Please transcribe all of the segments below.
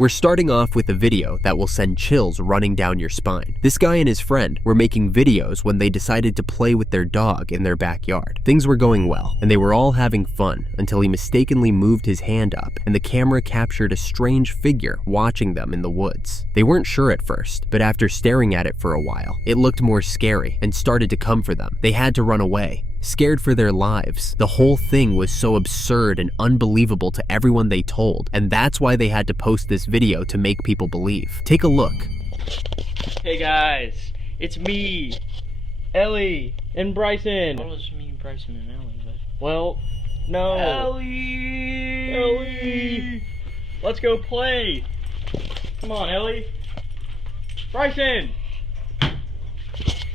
We're starting off with a video that will send chills running down your spine. This guy and his friend were making videos when they decided to play with their dog in their backyard. Things were going well, and they were all having fun until he mistakenly moved his hand up and the camera captured a strange figure watching them in the woods. They weren't sure at first, but after staring at it for a while, it looked more scary and started to come for them. They had to run away, scared for their lives. The whole thing was so absurd and unbelievable to everyone they told, and that's why they had to post this video to make people believe. Take a look. Hey guys, it's me, Ellie, and Bryson. What was me, Bryson, and Ellie? But... Well, no. Ellie! Ellie! Let's go play. Come on, Ellie. Bryson!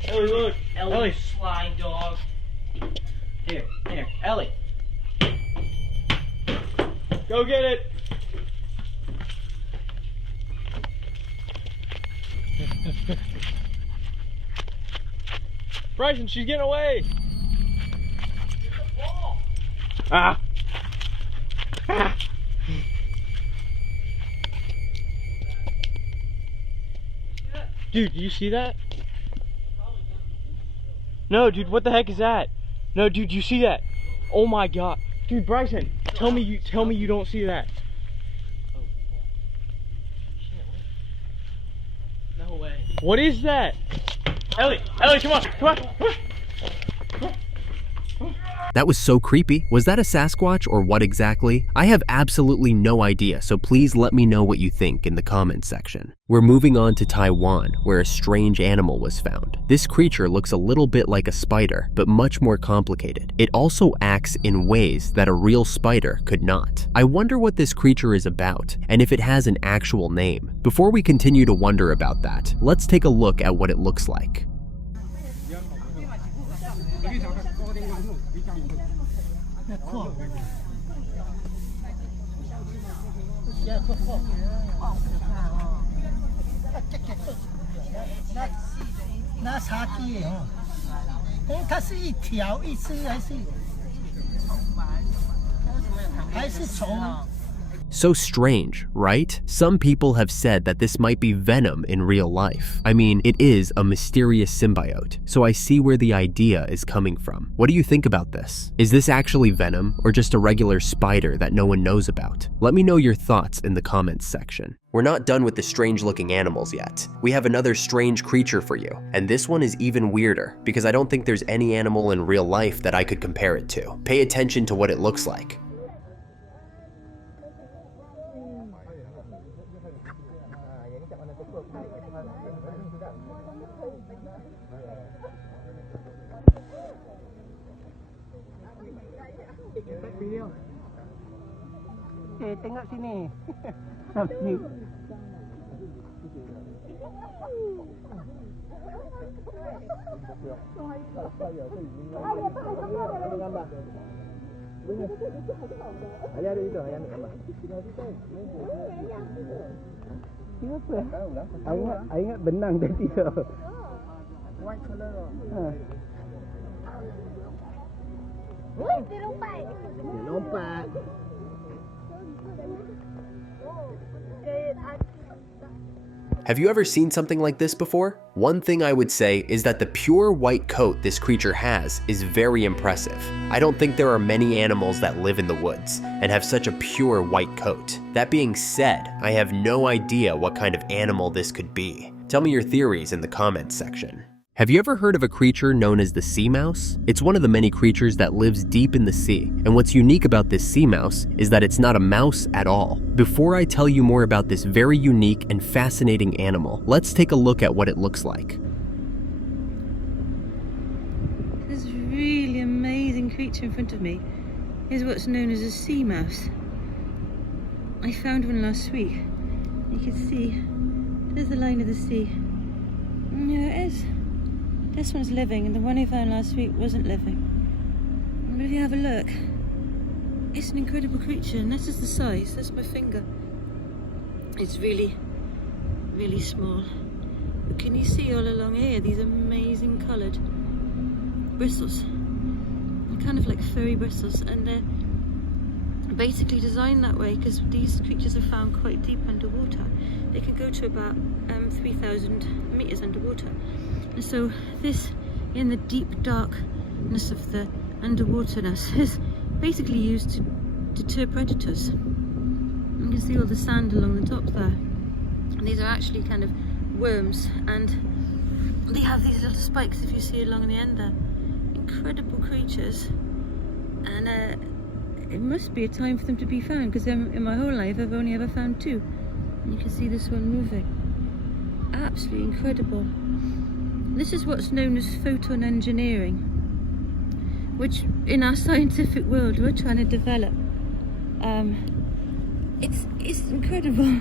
Ellie, look. Ellie, sly dog. Here, Ellie. Go get it. Bryson, she's getting away. Ah. Dude, do you see that? No, dude, what the heck is that? No, dude, you see that? Oh my god. Dude, Bryson, tell me you don't see that. No way. What is that? Ellie, come on. That was so creepy. Was that a Sasquatch or what exactly? I have absolutely no idea, so please let me know what you think in the comments section. We're moving on to Taiwan, where a strange animal was found. This creature looks a little bit like a spider, but much more complicated. It also acts in ways that a real spider could not. I wonder what this creature is about, and if it has an actual name. Before we continue to wonder about that, let's take a look at what it looks like. So strange, right? Some people have said that this might be venom in real life. I mean, it is a mysterious symbiote, so I see where the idea is coming from. What do you think about this? Is this actually venom or just a regular spider that no one knows about? Let me know your thoughts in the comments section. We're not done with the strange looking animals yet. We have another strange creature for you, and this one is even weirder because I don't think there's any animal in real life that I could compare it to. Pay attention to what it looks like. Tengok sini. Saya ingat benang tadi tu. White color. Dia lompat. Have you ever seen something like this before? One thing I would say is that the pure white coat this creature has is very impressive. I don't think there are many animals that live in the woods and have such a pure white coat. That being said, I have no idea what kind of animal this could be. Tell me your theories in the comments section. Have you ever heard of a creature known as the sea mouse? It's one of the many creatures that lives deep in the sea, and what's unique about this sea mouse is that it's not a mouse at all. Before I tell you more about this very unique and fascinating animal, let's take a look at what it looks like. This really amazing creature in front of me is what's known as a sea mouse. I found one last week. You can see, there's the line of the sea. And there it is. This one's living, and the one I found last week wasn't living. But if you have a look, it's an incredible creature, and this is the size. That's my finger. It's really, really small. But can you see all along here these amazing coloured bristles? They're kind of like furry bristles, and they're basically designed that way because these creatures are found quite deep underwater. They can go to about 3,000 meters underwater. And so this, in the deep darkness of the underwaterness, is basically used to deter predators. You can see all the sand along the top there. And these are actually kind of worms, and they have these little spikes if you see along the end there. Incredible creatures, and it must be a time for them to be found, because in my whole life I've only ever found two. And you can see this one moving. Absolutely incredible. This is what's known as photon engineering, which in our scientific world we're trying to develop. It's incredible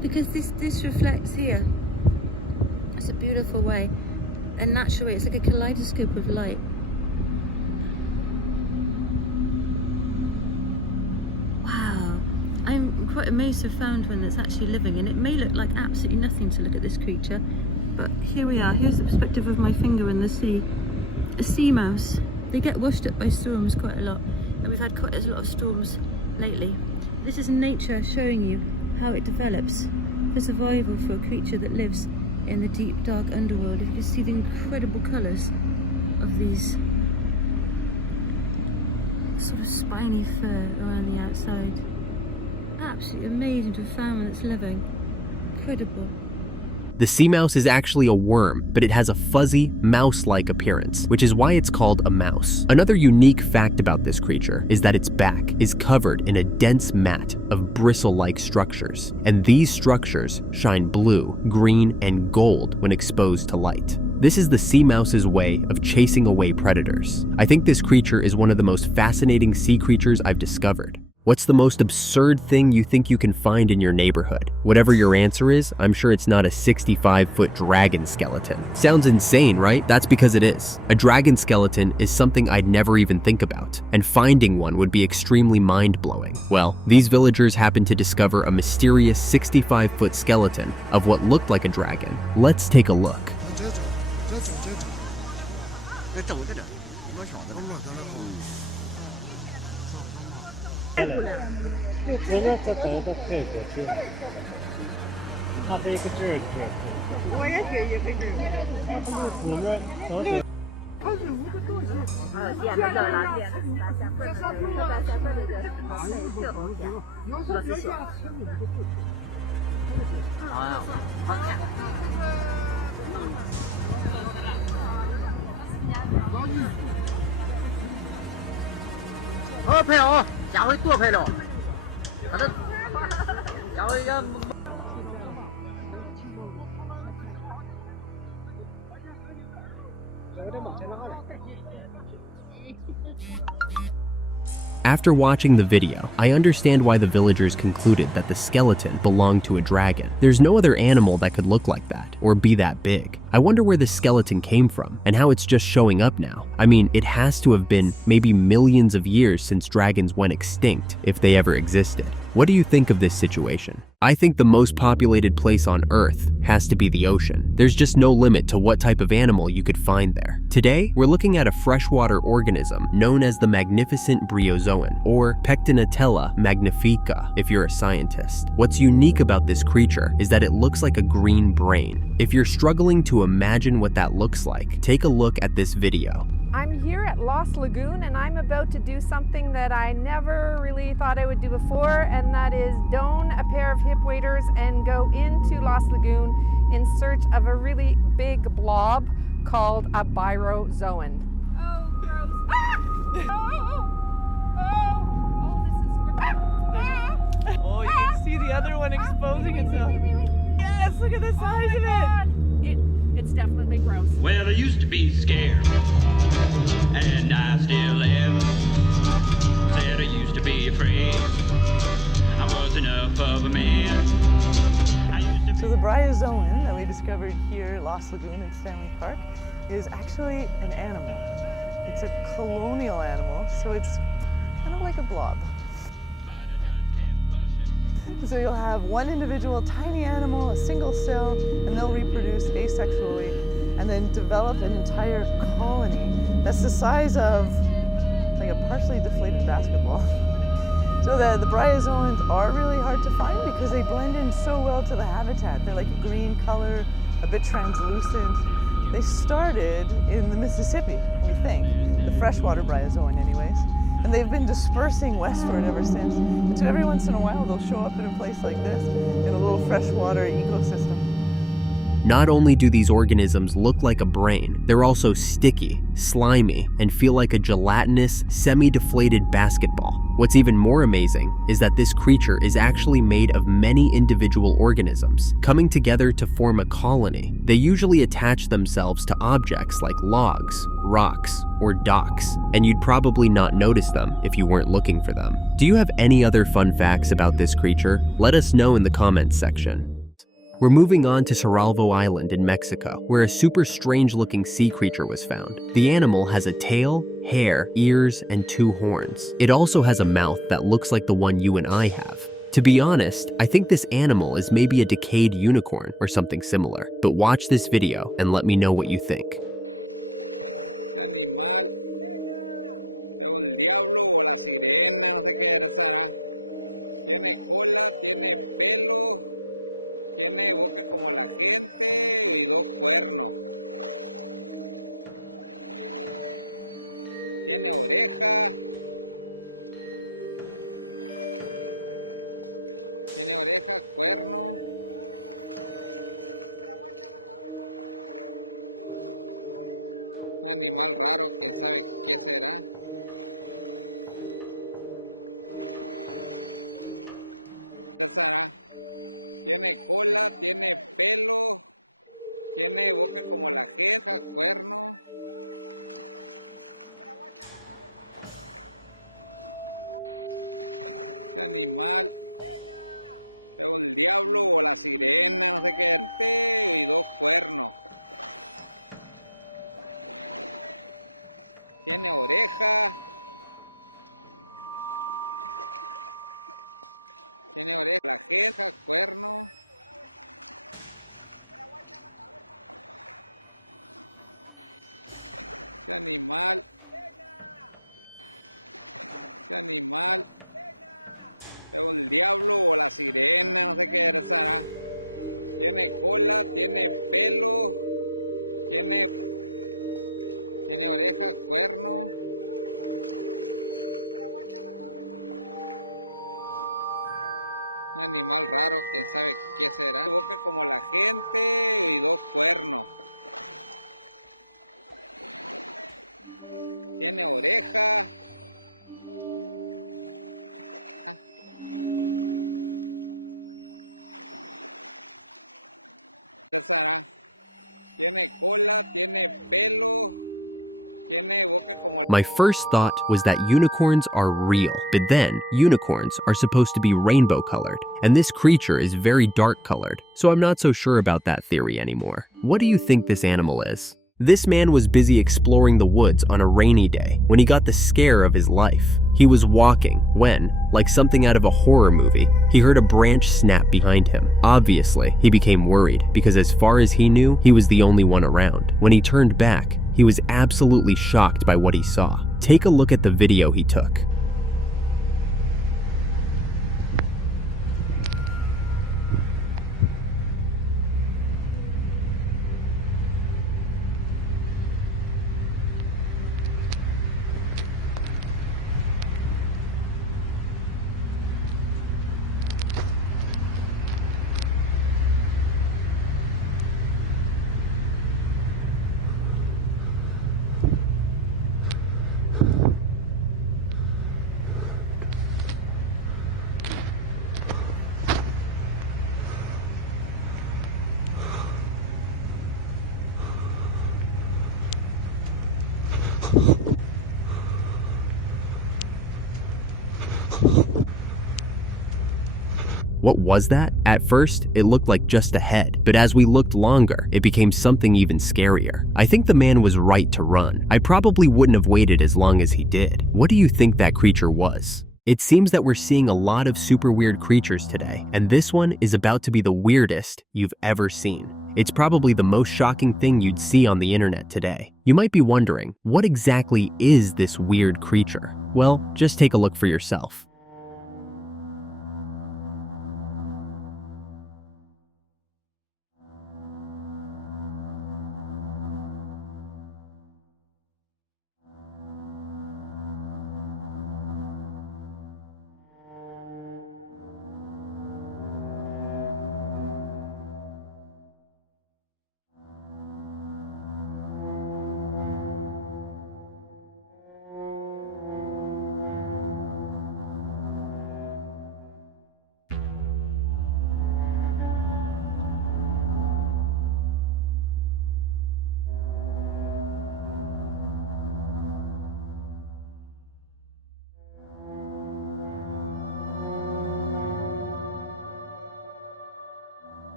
because this reflects here. It's a beautiful way, a natural way. It's like a kaleidoscope of light. Wow, I'm quite amazed to have found one that's actually living, and it may look like absolutely nothing to look at this creature, but here we are. Here's the perspective of my finger in the sea. A sea mouse. They get washed up by storms quite a lot, and we've had quite a lot of storms lately. This is nature showing you how it develops for survival for a creature that lives in the deep dark underworld. If you can see the incredible colours of these sort of spiny fur around the outside. Absolutely amazing to have found one that's living. Incredible. The sea mouse is actually a worm, but it has a fuzzy, mouse-like appearance, which is why it's called a mouse. Another unique fact about this creature is that its back is covered in a dense mat of bristle-like structures, and these structures shine blue, green, and gold when exposed to light. This is the sea mouse's way of chasing away predators. I think this creature is one of the most fascinating sea creatures I've discovered. What's the most absurd thing you think you can find in your neighborhood? Whatever your answer is, I'm sure it's not a 65-foot dragon skeleton. Sounds insane, right? That's because it is. A dragon skeleton is something I'd never even think about, and finding one would be extremely mind-blowing. Well, these villagers happened to discover a mysterious 65-foot skeleton of what looked like a dragon. Let's take a look. After watching the video, I understand why the villagers concluded that the skeleton belonged to a dragon. There's no other animal that could look like that, or be that big. I wonder where this skeleton came from, and how it's just showing up now. I mean, it has to have been maybe millions of years since dragons went extinct, if they ever existed. What do you think of this situation? I think the most populated place on Earth has to be the ocean. There's just no limit to what type of animal you could find there. Today, we're looking at a freshwater organism known as the magnificent bryozoan, or Pectinatella magnifica if you're a scientist. What's unique about this creature is that it looks like a green brain. If you're struggling to imagine what that looks like, take a look at this video. I'm here at Lost Lagoon, and I'm about to do something that I never really thought I would do before, and that is don a pair of hip waders and go into Lost Lagoon in search of a really big blob called a bryozoan. Oh, gross. Ah! Oh, you can see the other one exposing itself. Yes, look at the size of it. It's definitely gross. Well, I used to be scared, and I still am. Said I used to be afraid. I was enough of a man. So the bryozoan that we discovered here at Lost Lagoon in Stanley Park is actually an animal. It's a colonial animal, so it's kind of like a blob. So you'll have one individual tiny animal, a single cell, and they'll reproduce asexually and then develop an entire colony that's the size of like a partially deflated basketball. So the bryozoans are really hard to find because they blend in so well to the habitat. They're like a green color, a bit translucent. They started in the Mississippi, we think, the freshwater bryozoan anyways. And they've been dispersing westward ever since. And so every once in a while they'll show up in a place like this, in a little freshwater ecosystem. Not only do these organisms look like a brain, they're also sticky, slimy, and feel like a gelatinous, semi-deflated basketball. What's even more amazing is that this creature is actually made of many individual organisms, coming together to form a colony. They usually attach themselves to objects like logs, rocks, or docks, and you'd probably not notice them if you weren't looking for them. Do you have any other fun facts about this creature? Let us know in the comments section. We're moving on to Cerralvo Island in Mexico, where a super strange-looking sea creature was found. The animal has a tail, hair, ears, and 2 horns. It also has a mouth that looks like the one you and I have. To be honest, I think this animal is maybe a decayed unicorn or something similar. But watch this video and let me know what you think. My first thought was that unicorns are real, but then unicorns are supposed to be rainbow colored, and this creature is very dark colored, so I'm not so sure about that theory anymore. What do you think this animal is? This man was busy exploring the woods on a rainy day when he got the scare of his life. He was walking when, like something out of a horror movie, he heard a branch snap behind him. Obviously, he became worried because as far as he knew, he was the only one around. When he turned back, he was absolutely shocked by what he saw. Take a look at the video he took. What was that? At first, it looked like just a head, but as we looked longer, it became something even scarier. I think the man was right to run. I probably wouldn't have waited as long as he did. What do you think that creature was? It seems that we're seeing a lot of super weird creatures today, and this one is about to be the weirdest you've ever seen. It's probably the most shocking thing you'd see on the internet today. You might be wondering, what exactly is this weird creature? Well, just take a look for yourself.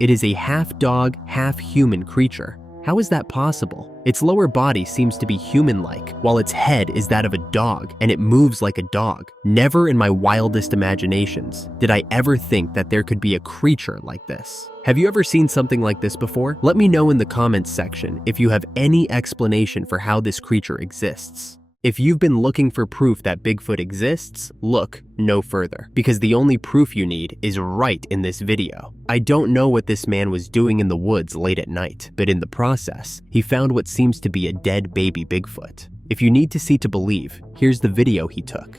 It is a half dog, half human creature. How is that possible? Its lower body seems to be human-like, while its head is that of a dog, and it moves like a dog. Never in my wildest imaginations did I ever think that there could be a creature like this. Have you ever seen something like this before? Let me know in the comments section if you have any explanation for how this creature exists. If you've been looking for proof that Bigfoot exists, look no further, because the only proof you need is right in this video. I don't know what this man was doing in the woods late at night, but in the process, he found what seems to be a dead baby Bigfoot. If you need to see to believe, here's the video he took.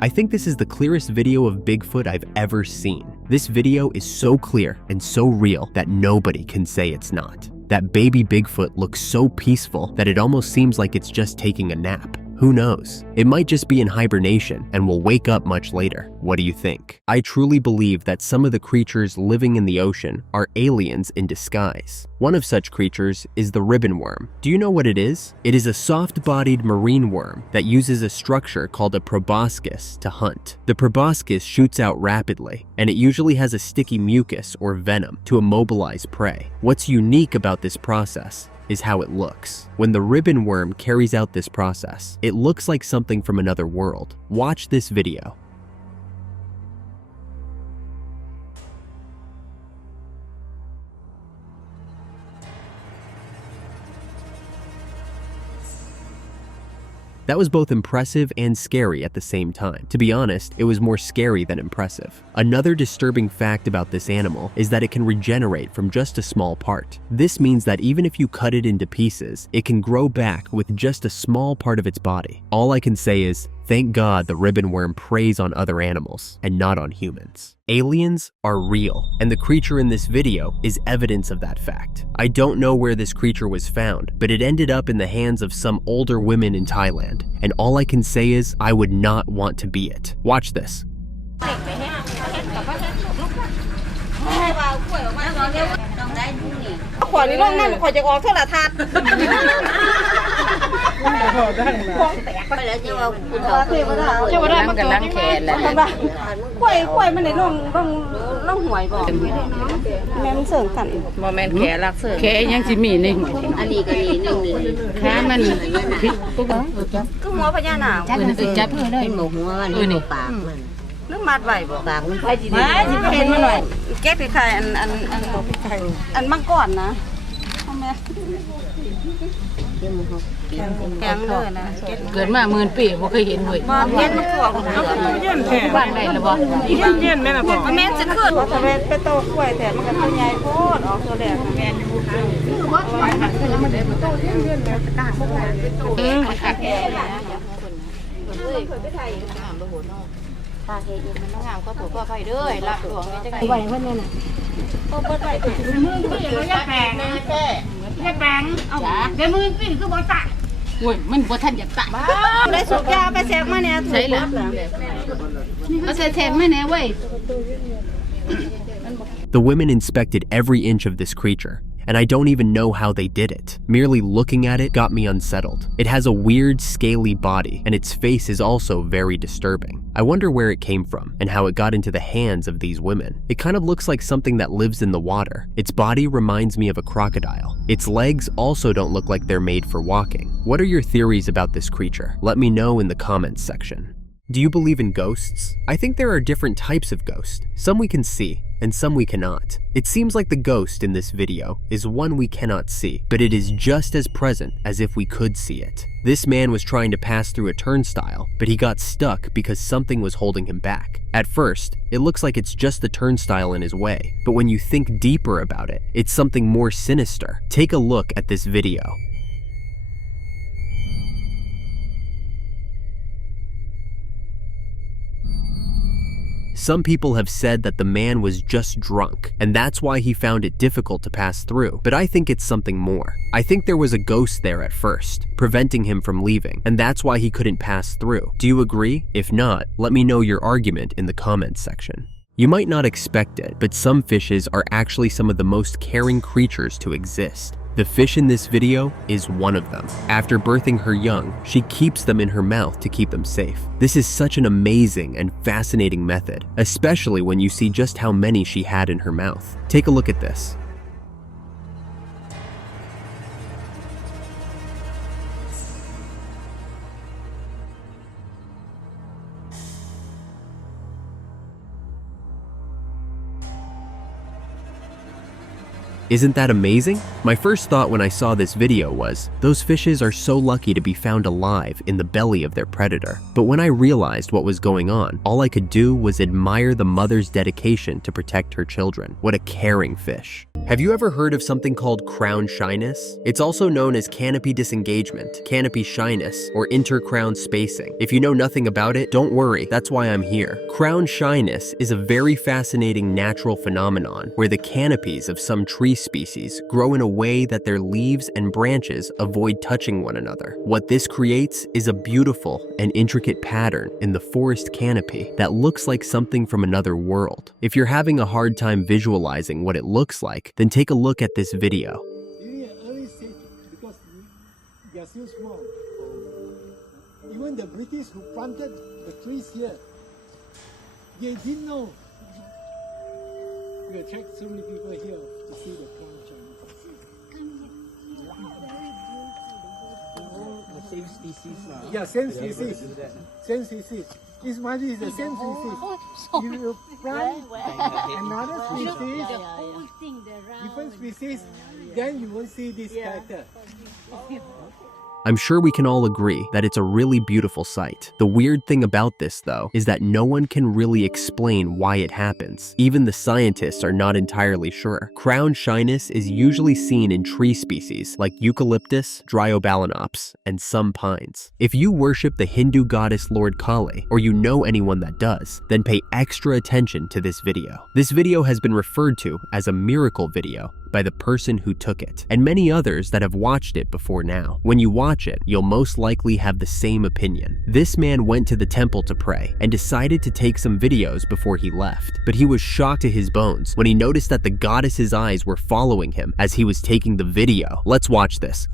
I think this is the clearest video of Bigfoot I've ever seen. This video is so clear and so real that nobody can say it's not. That baby Bigfoot looks so peaceful that it almost seems like it's just taking a nap. Who knows? It might just be in hibernation and will wake up much later. What do you think? I truly believe that some of the creatures living in the ocean are aliens in disguise. One of such creatures is the ribbon worm. Do you know what it is? It is a soft-bodied marine worm that uses a structure called a proboscis to hunt. The proboscis shoots out rapidly, and it usually has a sticky mucus or venom to immobilize prey. What's unique about this process is how it looks. When the ribbon worm carries out this process, it looks like something from another world. Watch this video. That was both impressive and scary at the same time. To be honest, it was more scary than impressive. Another disturbing fact about this animal is that it can regenerate from just a small part. This means that even if you cut it into pieces, it can grow back with just a small part of its body. All I can say is, thank God the ribbon worm preys on other animals and not on humans. Aliens are real, and the creature in this video is evidence of that fact. I don't know where this creature was found, but it ended up in the hands of some older women in Thailand, and all I can say is I would not want to be it. Watch this. ขวดนี้ลงนั่นขวดจะออกโทรทัศน์ไปแล้วเจ้าว่าคุณเจ้าว่าได้มันกำลังแขนแล้วขวดมันได้ลงหวยบ่แม่มันเสริมกันบ่แม่นแขรักเสริมแขยังสิมีในหวยอันนี้ก็นี่นึงนี่แขมันผิดก็หัวพญานาคจับเลยเป็นหมูหัวมันนี่ปากมันนึกมัดไว้บ่ปากมันไปสิเห็นมันหน่อยแก้ไปขายอันมังกรนะแม่แข็งเลยนะเกิดมา10,000 ปีบ่เคยเห็นเว้ยบ่เห็นมันคือออกเย็นแท้บ้านไหนล่ะบ่เย็นแม่ล่ะบ่แม่สิขึ้นถ้าแม่ไปโตกล้วยแต่มันก็ตัวใหญ่โพดออกตัวแรกแม่อยู่คือบ่ถอยหันขึ้นแล้วมันได้มันโตเย็นๆแม่ตาบ่ไหวไปโตขาดแก่นะเอ้ยเคยไปไทยงามบ่โหเนาะตาเฮ็ดมันงามก็ถูกก็ไฟเด้อรับหลวงนี่จังได๋ไว้เพิ่นนั่นน่ะโอ้บ่ได้ไปมือพี่บ่อยากแปลงนะแป้อย่าแปลงเอาเดี๋ยวมือพี่คือบ่ตายโอ้ยมันบ่ทันอยากตายได้สุกยาไปแซกมาแน่ใช่ล่ะเอาใส่แทงมาแน่เว้ย The women inspected every inch of this creature, and I don't even know how they did it. Merely looking at it got me unsettled. It has a weird, scaly body, and its face is also very disturbing. I wonder where it came from and how it got into the hands of these women. It kind of looks like something that lives in the water. Its body reminds me of a crocodile. Its legs also don't look like they're made for walking. What are your theories about this creature? Let me know in the comments section. Do you believe in ghosts? I think there are different types of ghosts. Some we can see, and some we cannot. It seems like the ghost in this video is one we cannot see, but it is just as present as if we could see it. This man was trying to pass through a turnstile, but he got stuck because something was holding him back. At first, it looks like it's just the turnstile in his way, but when you think deeper about it, it's something more sinister. Take a look at this video. Some people have said that the man was just drunk, and that's why he found it difficult to pass through, but I think it's something more. I think there was a ghost there at first, preventing him from leaving, and that's why he couldn't pass through. Do you agree? If not, let me know your argument in the comments section. You might not expect it, but some fishes are actually some of the most caring creatures to exist. The fish in this video is one of them. After birthing her young, she keeps them in her mouth to keep them safe. This is such an amazing and fascinating method, especially when you see just how many she had in her mouth. Take a look at this. Isn't that amazing? My first thought when I saw this video was, those fishes are so lucky to be found alive in the belly of their predator. But when I realized what was going on, all I could do was admire the mother's dedication to protect her children. What a caring fish. Have you ever heard of something called crown shyness? It's also known as canopy disengagement, canopy shyness, or intercrown spacing. If you know nothing about it, don't worry, that's why I'm here. Crown shyness is a very fascinating natural phenomenon where the canopies of some tree species grow in a way that their leaves and branches avoid touching one another. What this creates is a beautiful and intricate pattern in the forest canopy that looks like something from another world. If you're having a hard time visualizing what it looks like, then take a look at this video. During an early stage, because they are still small, even the British who planted the trees here, they didn't know. We attract so many people here to see the crown shyness. The same species. Yeah, same species. Same species. This mighty is the same species. If you plant another species, different species, then you won't see this character. I'm sure we can all agree that it's a really beautiful sight. The weird thing about this, though, is that no one can really explain why it happens. Even the scientists are not entirely sure. Crown shyness is usually seen in tree species like eucalyptus, Dryobalanops, and some pines. If you worship the Hindu goddess Lord Kali, or you know anyone that does, then pay extra attention to this video. This video has been referred to as a miracle video by the person who took it, and many others that have watched it before now. When you watch it, you'll most likely have the same opinion. This man went to the temple to pray and decided to take some videos before he left, but he was shocked to his bones when he noticed that the goddess's eyes were following him as he was taking the video. Let's watch this.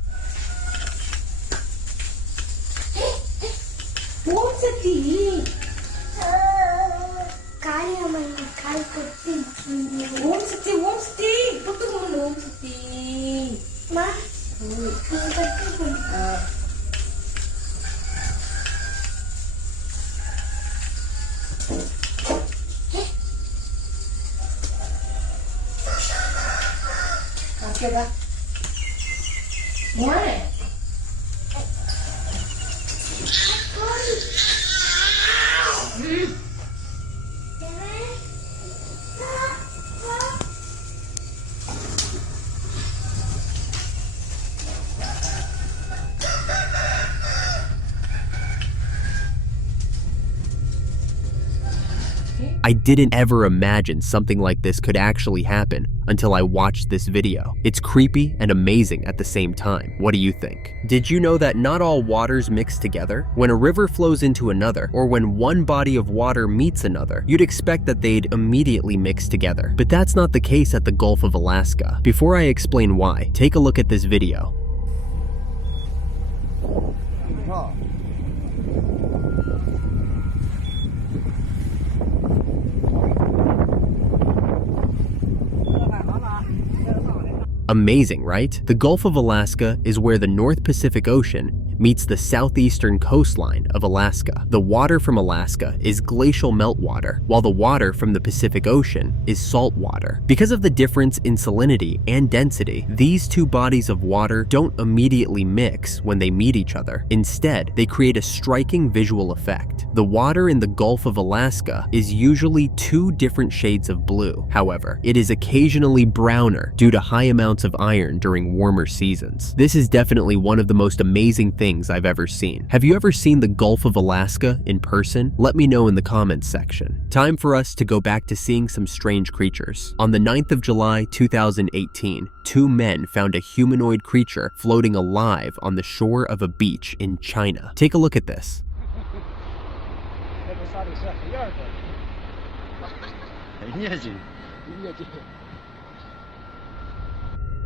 I didn't ever imagine something like this could actually happen until I watched this video. It's creepy and amazing at the same time. What do you think? Did you know that not all waters mix together? When a river flows into another, or when one body of water meets another, you'd expect that they'd immediately mix together. But that's not the case at the Gulf of Alaska. Before I explain why, take a look at this video. Amazing, right? The Gulf of Alaska is where the North Pacific Ocean meets the southeastern coastline of Alaska. The water from Alaska is glacial meltwater, while the water from the Pacific Ocean is salt water. Because of the difference in salinity and density, these two bodies of water don't immediately mix when they meet each other. Instead, they create a striking visual effect. The water in the Gulf of Alaska is usually 2 different shades of blue. However, it is occasionally browner due to high amounts of iron during warmer seasons. This is definitely one of the most amazing things I've ever seen. Have you ever seen the Gulf of Alaska in person? Let me know in the comments section. Time for us to go back to seeing some strange creatures. On the 9th of July 2018, 2 men found a humanoid creature floating alive on the shore of a beach in China. Take a look at this.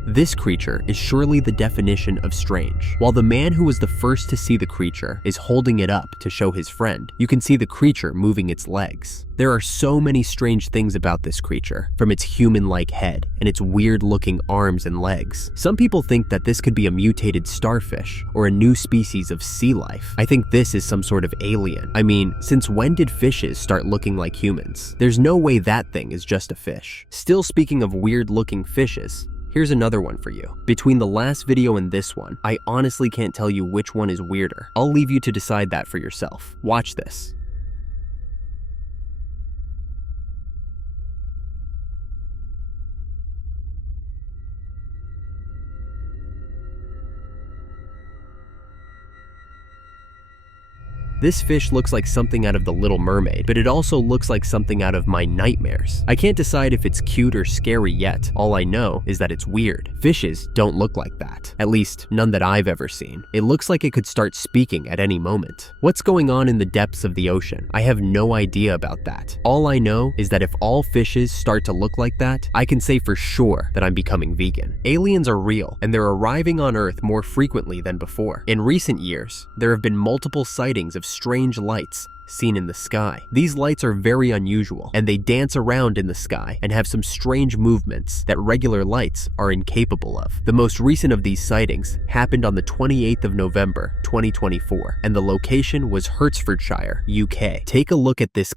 This creature is surely the definition of strange. While the man who was the first to see the creature is holding it up to show his friend, you can see the creature moving its legs. There are so many strange things about this creature, from its human-like head and its weird-looking arms and legs. Some people think that this could be a mutated starfish or a new species of sea life. I think this is some sort of alien. I mean, since when did fishes start looking like humans? There's no way that thing is just a fish. Still, speaking of weird-looking fishes, here's another one for you. Between the last video and this one, I honestly can't tell you which one is weirder. I'll leave you to decide that for yourself. Watch this. This fish looks like something out of The Little Mermaid, but it also looks like something out of my nightmares. I can't decide if it's cute or scary yet. All I know is that it's weird. Fishes don't look like that. At least, none that I've ever seen. It looks like it could start speaking at any moment. What's going on in the depths of the ocean? I have no idea about that. All I know is that if all fishes start to look like that, I can say for sure that I'm becoming vegan. Aliens are real, and they're arriving on Earth more frequently than before. In recent years, there have been multiple sightings of strange lights seen in the sky. These lights are very unusual, and they dance around in the sky and have some strange movements that regular lights are incapable of. The most recent of these sightings happened on the 28th of November, 2024, and the location was Hertfordshire, UK. Take a look at this.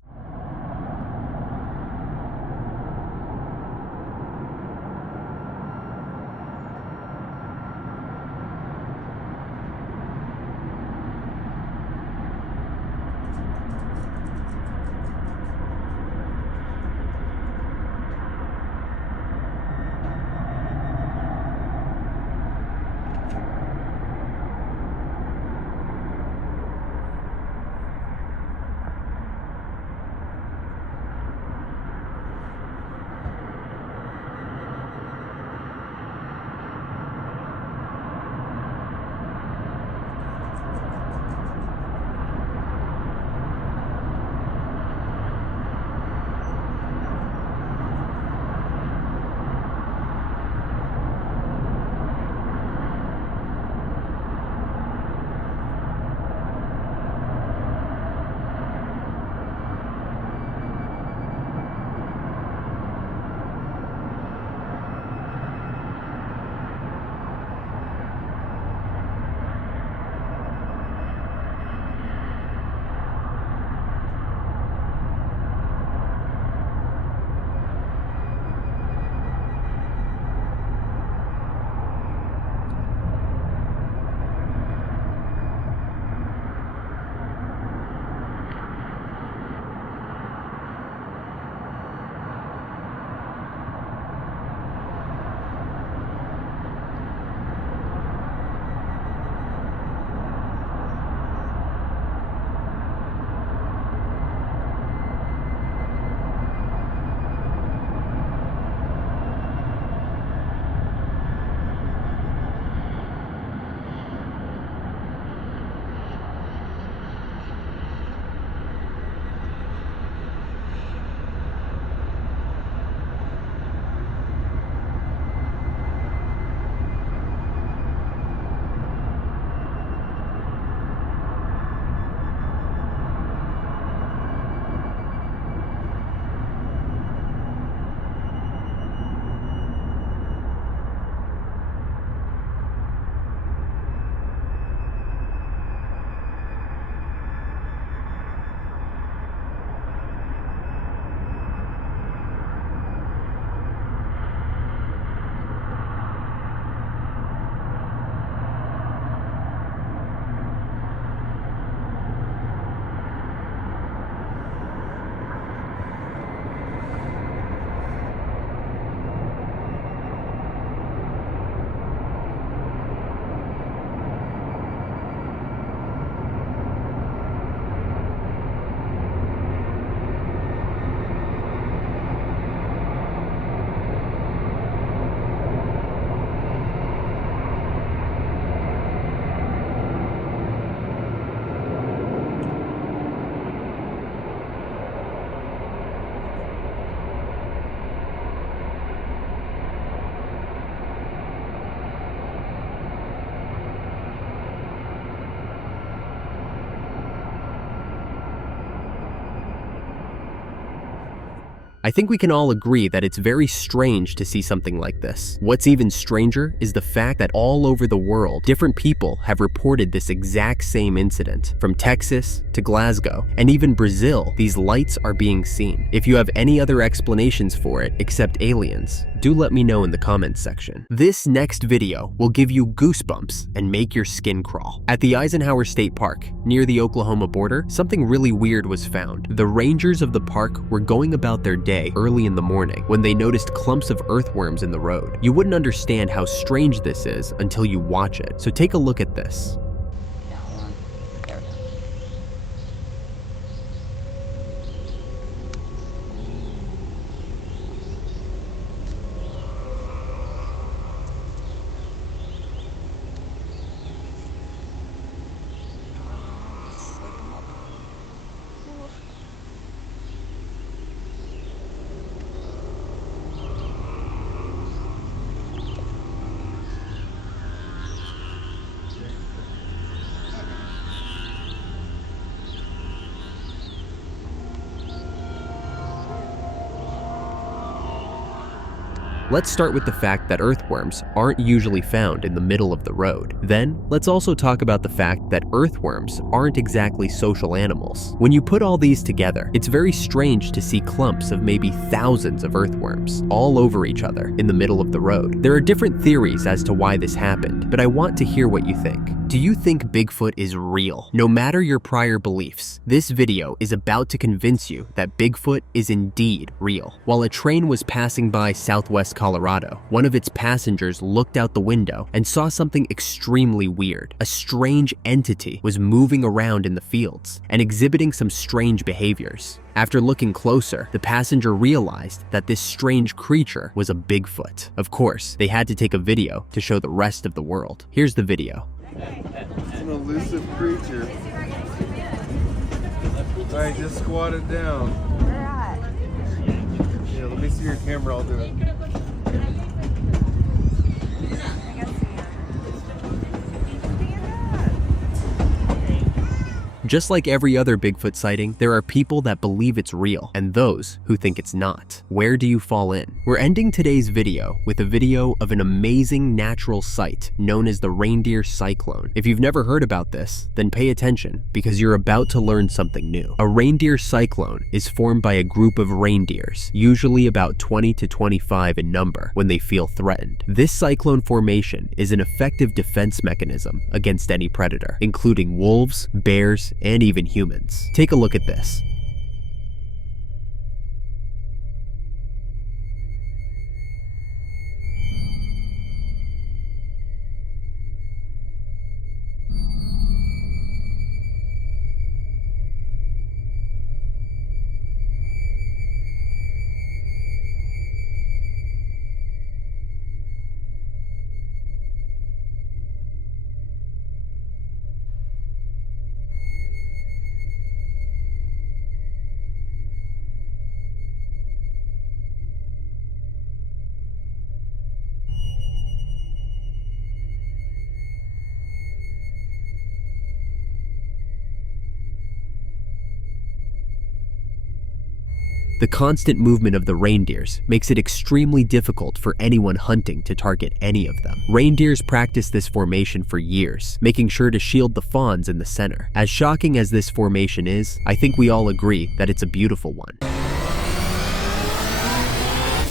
I think we can all agree that it's very strange to see something like this. What's even stranger is the fact that all over the world, different people have reported this exact same incident. From Texas to Glasgow, and even Brazil, these lights are being seen. If you have any other explanations for it except aliens, do let me know in the comments section. This next video will give you goosebumps and make your skin crawl. At the Eisenhower State Park, near the Oklahoma border, something really weird was found. The rangers of the park were going about their day early in the morning when they noticed clumps of earthworms in the road. You wouldn't understand how strange this is until you watch it, so take a look at this. Let's start with the fact that earthworms aren't usually found in the middle of the road. Then, let's also talk about the fact that earthworms aren't exactly social animals. When you put all these together, it's very strange to see clumps of maybe thousands of earthworms all over each other in the middle of the road. There are different theories as to why this happened, but I want to hear what you think. Do you think Bigfoot is real? No matter your prior beliefs, this video is about to convince you that Bigfoot is indeed real. While a train was passing by Southwest Colorado, one of its passengers looked out the window and saw something extremely weird. A strange entity was moving around in the fields and exhibiting some strange behaviors. After looking closer, the passenger realized that this strange creature was a Bigfoot. Of course, they had to take a video to show the rest of the world. Here's the video. It's an elusive creature. Alright, just squat it down. Yeah, let me see your camera, I'll do it. Just like every other Bigfoot sighting, there are people that believe it's real and those who think it's not. Where do you fall in? We're ending today's video with a video of an amazing natural sight known as the reindeer cyclone. If you've never heard about this, then pay attention because you're about to learn something new. A reindeer cyclone is formed by a group of reindeers, usually about 20 to 25 in number, when they feel threatened. This cyclone formation is an effective defense mechanism against any predator, including wolves, bears, and even humans. Take a look at this. The constant movement of the reindeers makes it extremely difficult for anyone hunting to target any of them. Reindeers practice this formation for years, making sure to shield the fawns in the center. As shocking as this formation is, I think we all agree that it's a beautiful one.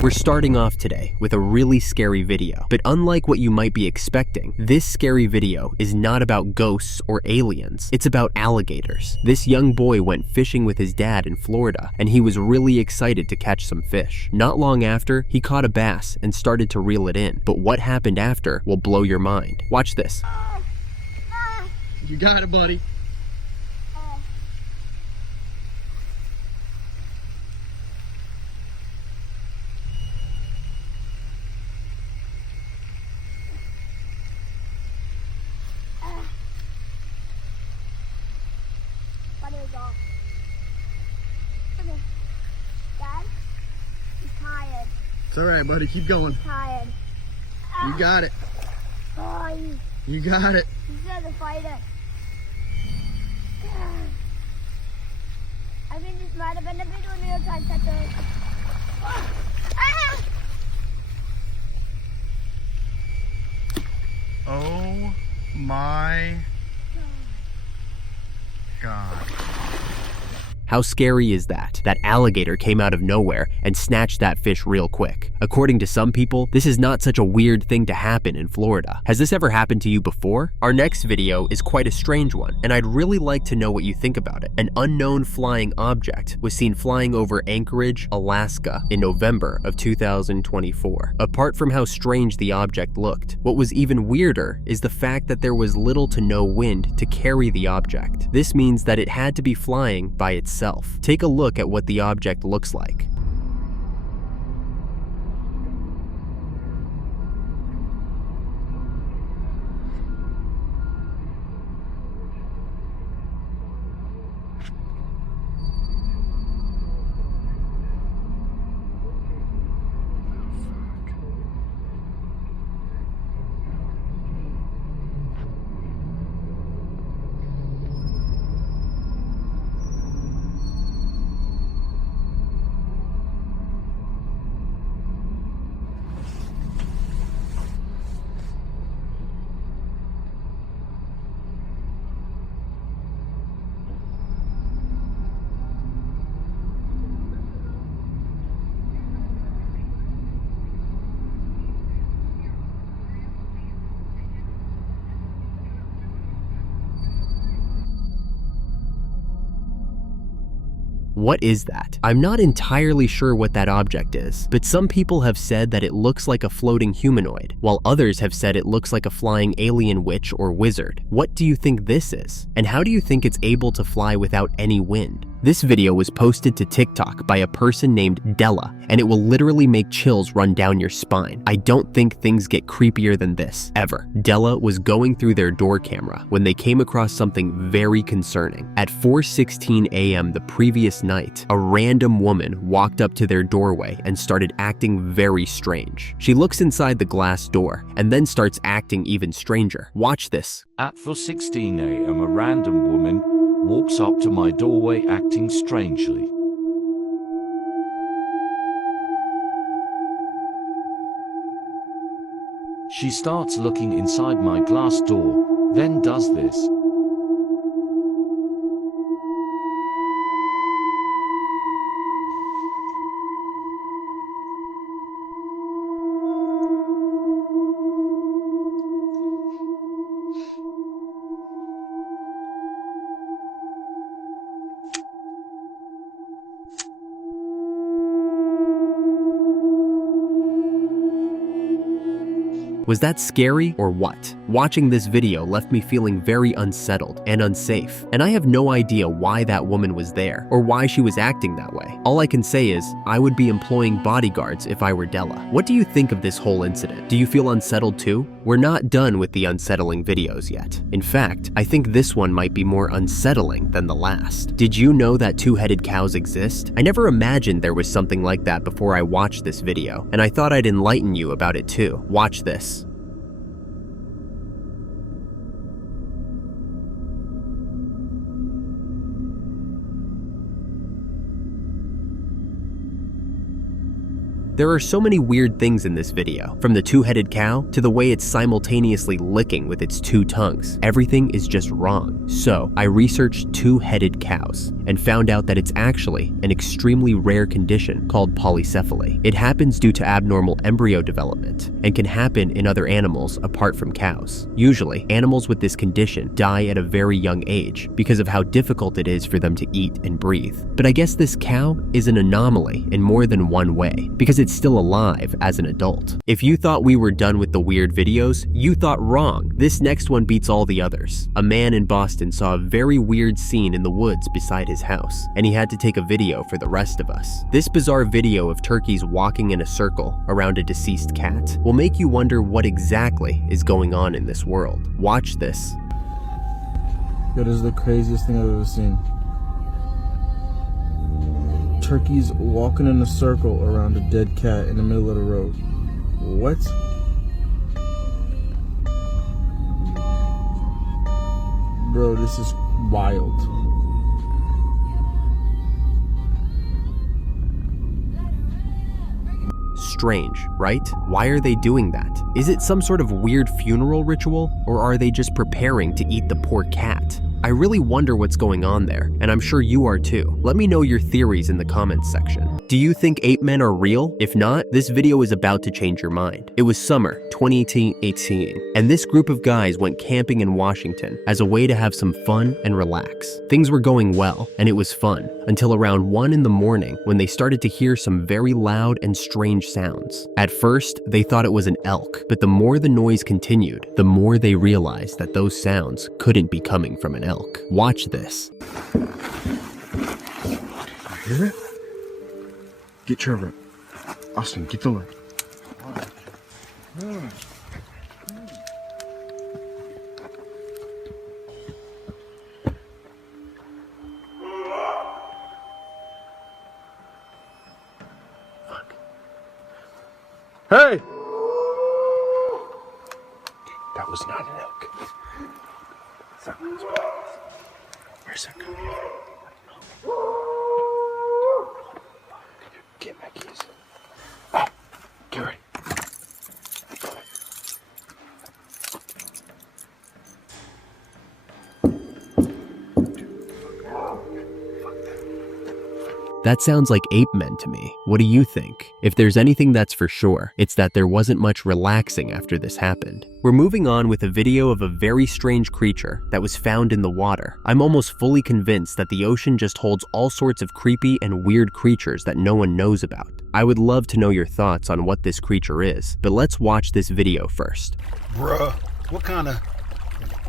We're starting off today with a really scary video, but unlike what you might be expecting, this scary video is not about ghosts or aliens, it's about alligators. This young boy went fishing with his dad in Florida, and he was really excited to catch some fish. Not long after, he caught a bass and started to reel it in, but what happened after will blow your mind. Watch this. You got it, buddy. Dad, he's tired. It's alright, buddy. Keep going. He's tired. You got it. Oh, You got it. he's a fighter. I think this might have been a video near time. Oh my God. How scary is that? That alligator came out of nowhere and snatched that fish real quick. According to some people, this is not such a weird thing to happen in Florida. Has this ever happened to you before? Our next video is quite a strange one, and I'd really like to know what you think about it. An unknown flying object was seen flying over Anchorage, Alaska in November of 2024. Apart from how strange the object looked, what was even weirder is the fact that there was little to no wind to carry the object. This means that it had to be flying by itself. Take a look at what the object looks like. What is that? I'm not entirely sure what that object is, but some people have said that it looks like a floating humanoid, while others have said it looks like a flying alien witch or wizard. What do you think this is? And how do you think it's able to fly without any wind? This video was posted to TikTok by a person named Della, and it will literally make chills run down your spine. I don't think things get creepier than this, ever. Della was going through their door camera when they came across something very concerning. At 4:16 a.m. the previous night, a random woman walked up to their doorway and started acting very strange. She looks inside the glass door and then starts acting even stranger. Watch this. At 4:16 a.m. a random woman walks up to my doorway acting strangely. She starts looking inside my glass door, then does this. Was that scary or what? Watching this video left me feeling very unsettled and unsafe, and I have no idea why that woman was there or why she was acting that way. All I can say is, I would be employing bodyguards if I were Della. What do you think of this whole incident? Do you feel unsettled too? We're not done with the unsettling videos yet. In fact, I think this one might be more unsettling than the last. Did you know that two-headed cows exist? I never imagined there was something like that before I watched this video, and I thought I'd enlighten you about it too. Watch this. There are so many weird things in this video, from the two-headed cow to the way it's simultaneously licking with its two tongues. Everything is just wrong. So I researched two-headed cows and found out that it's actually an extremely rare condition called polycephaly. It happens due to abnormal embryo development and can happen in other animals apart from cows. Usually, animals with this condition die at a very young age because of how difficult it is for them to eat and breathe. But I guess this cow is an anomaly in more than one way, because it's still alive as an adult. If you thought we were done with the weird videos, you thought wrong. This next one beats all the others. A man in Boston saw a very weird scene in the woods beside his house, and he had to take a video for the rest of us. This bizarre video of turkeys walking in a circle around a deceased cat will make you wonder what exactly is going on in this world. Watch this. Yo, this is the craziest thing I've ever seen. Turkeys walking in a circle around a dead cat in the middle of the road. What? Bro, this is wild. strange, right? Why are they doing that? Is it some sort of weird funeral ritual, or are they just preparing to eat the poor cat? I really wonder what's going on there, and I'm sure you are too. Let me know your theories in the comments section. Do you think ape men are real? If not, this video is about to change your mind. It was summer 2018, and this group of guys went camping in Washington as a way to have some fun and relax. Things were going well, and it was fun, until around 1 in the morning when they started to hear some very loud and strange sounds. At first, they thought it was an elk, but the more the noise continued, the more they realized that those sounds couldn't be coming from an elk. Watch this. You hear it? Get Trevor. Austin, get the light. Hey! That was not an elk. Something's wrong. Where's that coming from? Get my keys. Oh, get ready. That sounds like ape men to me. What do you think? If there's anything that's for sure, it's that there wasn't much relaxing after this happened. We're moving on with a video of a very strange creature that was found in the water. I'm almost fully convinced that the ocean just holds all sorts of creepy and weird creatures that no one knows about. I would love to know your thoughts on what this creature is, but let's watch this video first. Bruh, what kind of...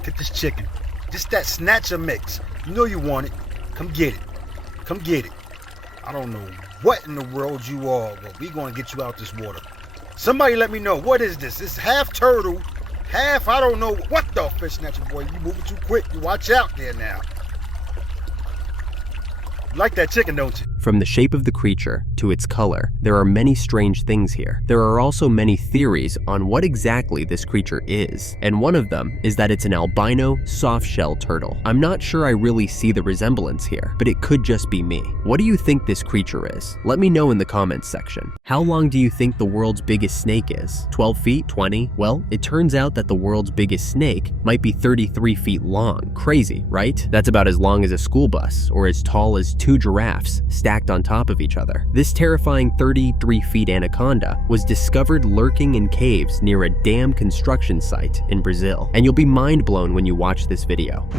Get this chicken. Just that snatcher mix. You know you want it. Come get it. Come get it. I don't know what in the world you are, but we gonna get you out this water. Somebody let me know, what is this? It's half turtle, half, I don't know. What the fish snatcher, boy? You moving too quick. You watch out there now. You like that chicken, don't you? From the shape of the creature to its color, there are many strange things here. There are also many theories on what exactly this creature is, and one of them is that it's an albino soft-shell turtle. I'm not sure I really see the resemblance here, but it could just be me. What do you think this creature is? Let me know in the comments section. How long do you think the world's biggest snake is? 12 feet? 20? Well, it turns out that the world's biggest snake might be 33 feet long. Crazy, right? That's about as long as a school bus, or as tall as 2 giraffes stacked on top of each other. This terrifying 33 feet anaconda was discovered lurking in caves near a dam construction site in Brazil. And you'll be mind blown when you watch this video.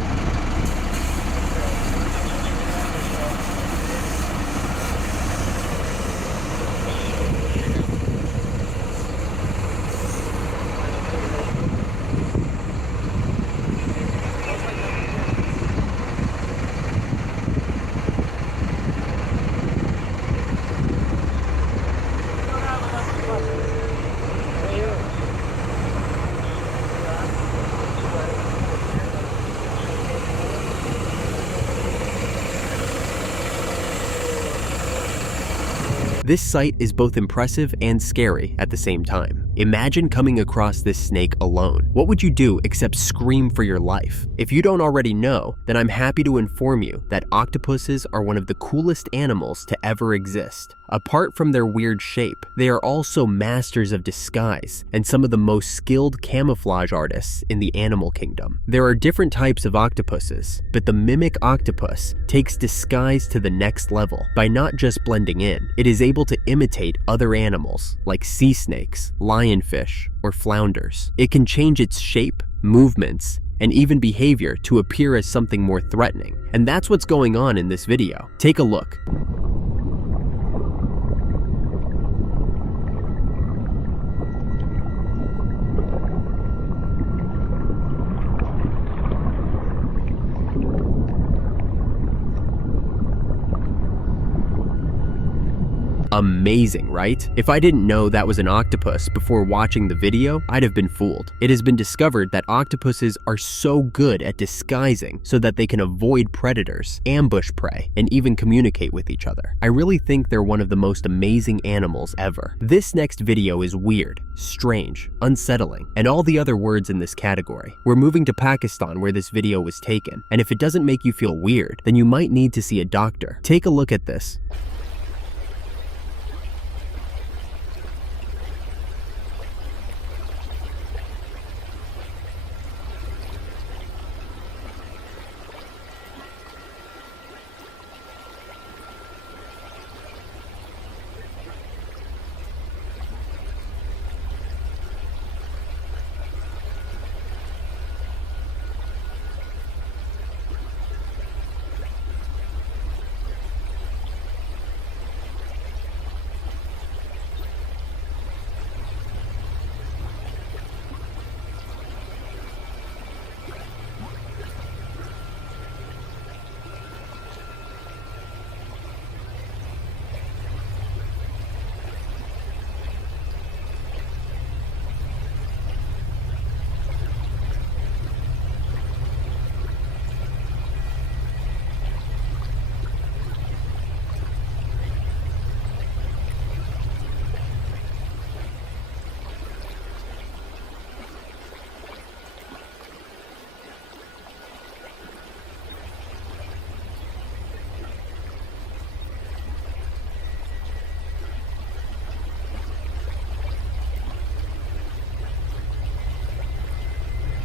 This sight is both impressive and scary at the same time. Imagine coming across this snake alone. What would you do except scream for your life? If you don't already know, then I'm happy to inform you that octopuses are one of the coolest animals to ever exist. Apart from their weird shape, they are also masters of disguise and some of the most skilled camouflage artists in the animal kingdom. There are different types of octopuses, but the mimic octopus takes disguise to the next level. By not just blending in, it is able to imitate other animals like sea snakes, lionfish, or flounders. It can change its shape, movements, and even behavior to appear as something more threatening. And that's what's going on in this video. Take a look. Amazing, right? If I didn't know that was an octopus before watching the video, I'd have been fooled. It has been discovered that octopuses are so good at disguising so that they can avoid predators, ambush prey, and even communicate with each other. I really think they're one of the most amazing animals ever. This next video is weird, strange, unsettling, and all the other words in this category. We're moving to Pakistan where this video was taken, and if it doesn't make you feel weird, then you might need to see a doctor. Take a look at this.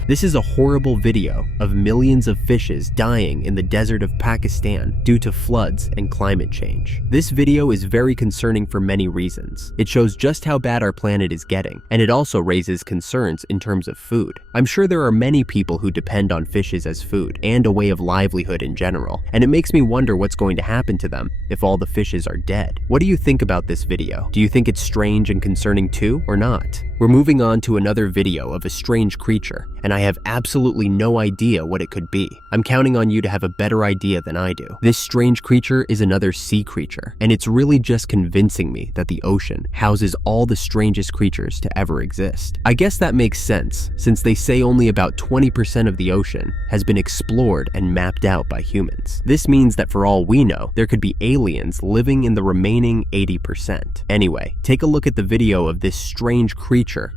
This is a horrible video of millions of fishes dying in the desert of Pakistan due to floods and climate change. This video is very concerning for many reasons. It shows just how bad our planet is getting, and it also raises concerns in terms of food. I'm sure there are many people who depend on fishes as food and a way of livelihood in general, and it makes me wonder what's going to happen to them if all the fishes are dead. What do you think about this video? Do you think it's strange and concerning too, or not? We're moving on to another video of a strange creature, and I have absolutely no idea what it could be. I'm counting on you to have a better idea than I do. This strange creature is another sea creature, and it's really just convincing me that the ocean houses all the strangest creatures to ever exist. I guess that makes sense, since they say only about 20% of the ocean has been explored and mapped out by humans. This means that for all we know, there could be aliens living in the remaining 80%. Anyway, take a look at the video of this strange creature.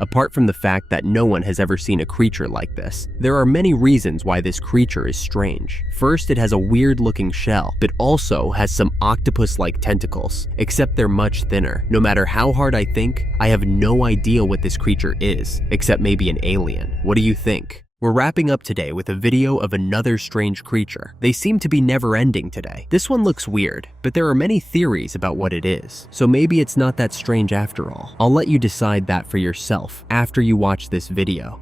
Apart from the fact that no one has ever seen a creature like this, there are many reasons why this creature is strange. First, it has a weird-looking shell, but also has some octopus-like tentacles, except they're much thinner. No matter how hard I think, I have no idea what this creature is, except maybe an alien. What do you think? We're wrapping up today with a video of another strange creature. They seem to be never-ending today. This one looks weird, but there are many theories about what it is. So maybe it's not that strange after all. I'll let you decide that for yourself after you watch this video.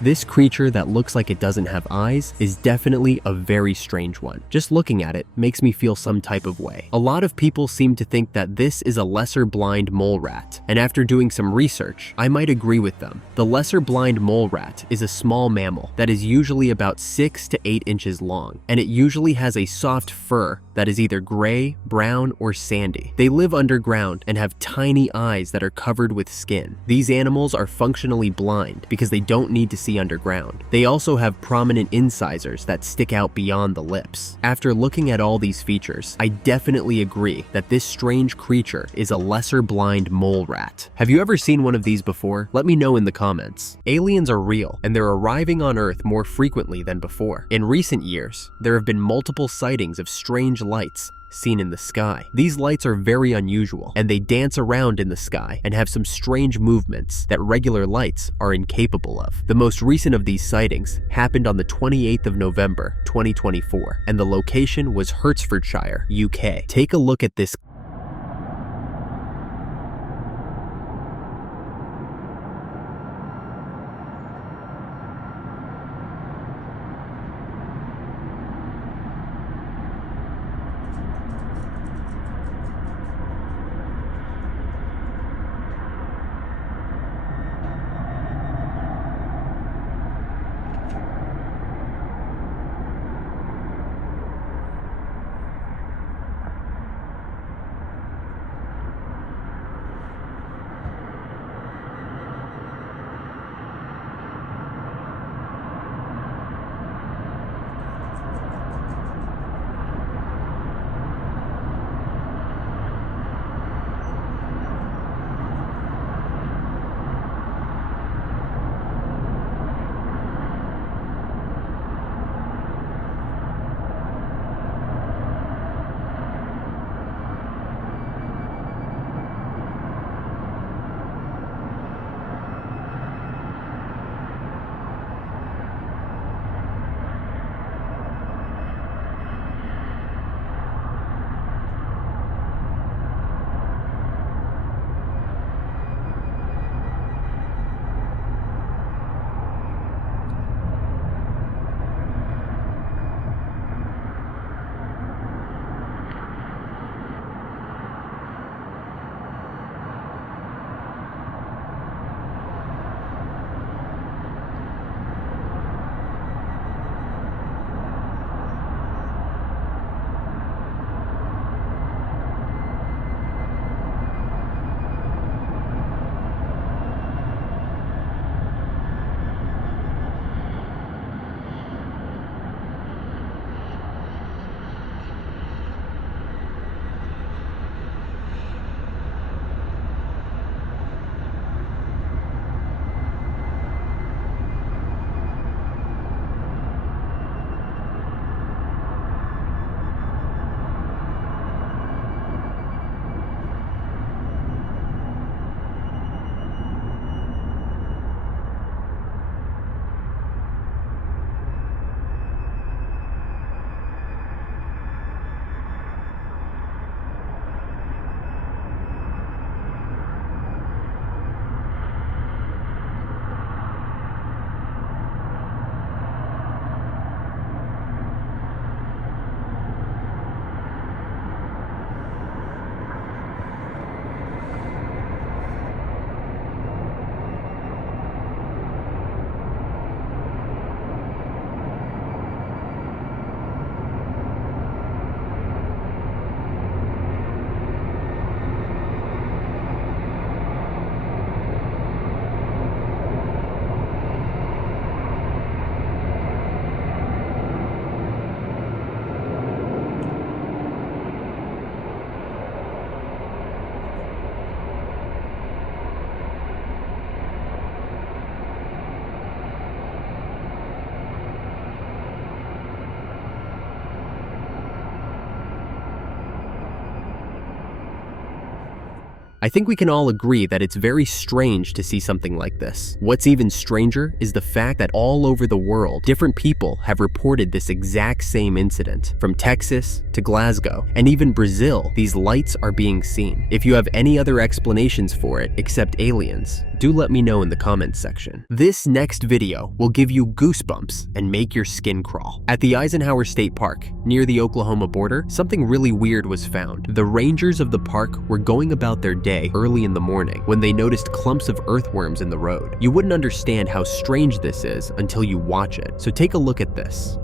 This creature that looks like it doesn't have eyes is definitely a very strange one. Just looking at it makes me feel some type of way. A lot of people seem to think that this is a lesser blind mole rat, and after doing some research, I might agree with them. The lesser blind mole rat is a small mammal that is usually about 6 to 8 inches long, and it usually has a soft fur that is either gray, brown, or sandy. They live underground and have tiny eyes that are covered with skin. These animals are functionally blind because they don't need to see underground. They also have prominent incisors that stick out beyond the lips. After looking at all these features, I definitely agree that this strange creature is a lesser blind mole rat. Have you ever seen one of these before? Let me know in the comments. Aliens are real, and they're arriving on Earth more frequently than before. In recent years, there have been multiple sightings of strange lights seen in the sky. These lights are very unusual, and they dance around in the sky and have some strange movements that regular lights are incapable of. The most recent of these sightings happened on the 28th of November, 2024, and the location was Hertfordshire, UK. Take a look at this. I think we can all agree that it's very strange to see something like this. What's even stranger is the fact that all over the world, different people have reported this exact same incident. From Texas to Glasgow, and even Brazil, these lights are being seen. If you have any other explanations for it except aliens, do let me know in the comments section. This next video will give you goosebumps and make your skin crawl. At the Eisenhower State Park, near the Oklahoma border, something really weird was found. The rangers of the park were going about their day early in the morning when they noticed clumps of earthworms in the road. You wouldn't understand how strange this is until you watch it, so take a look at this.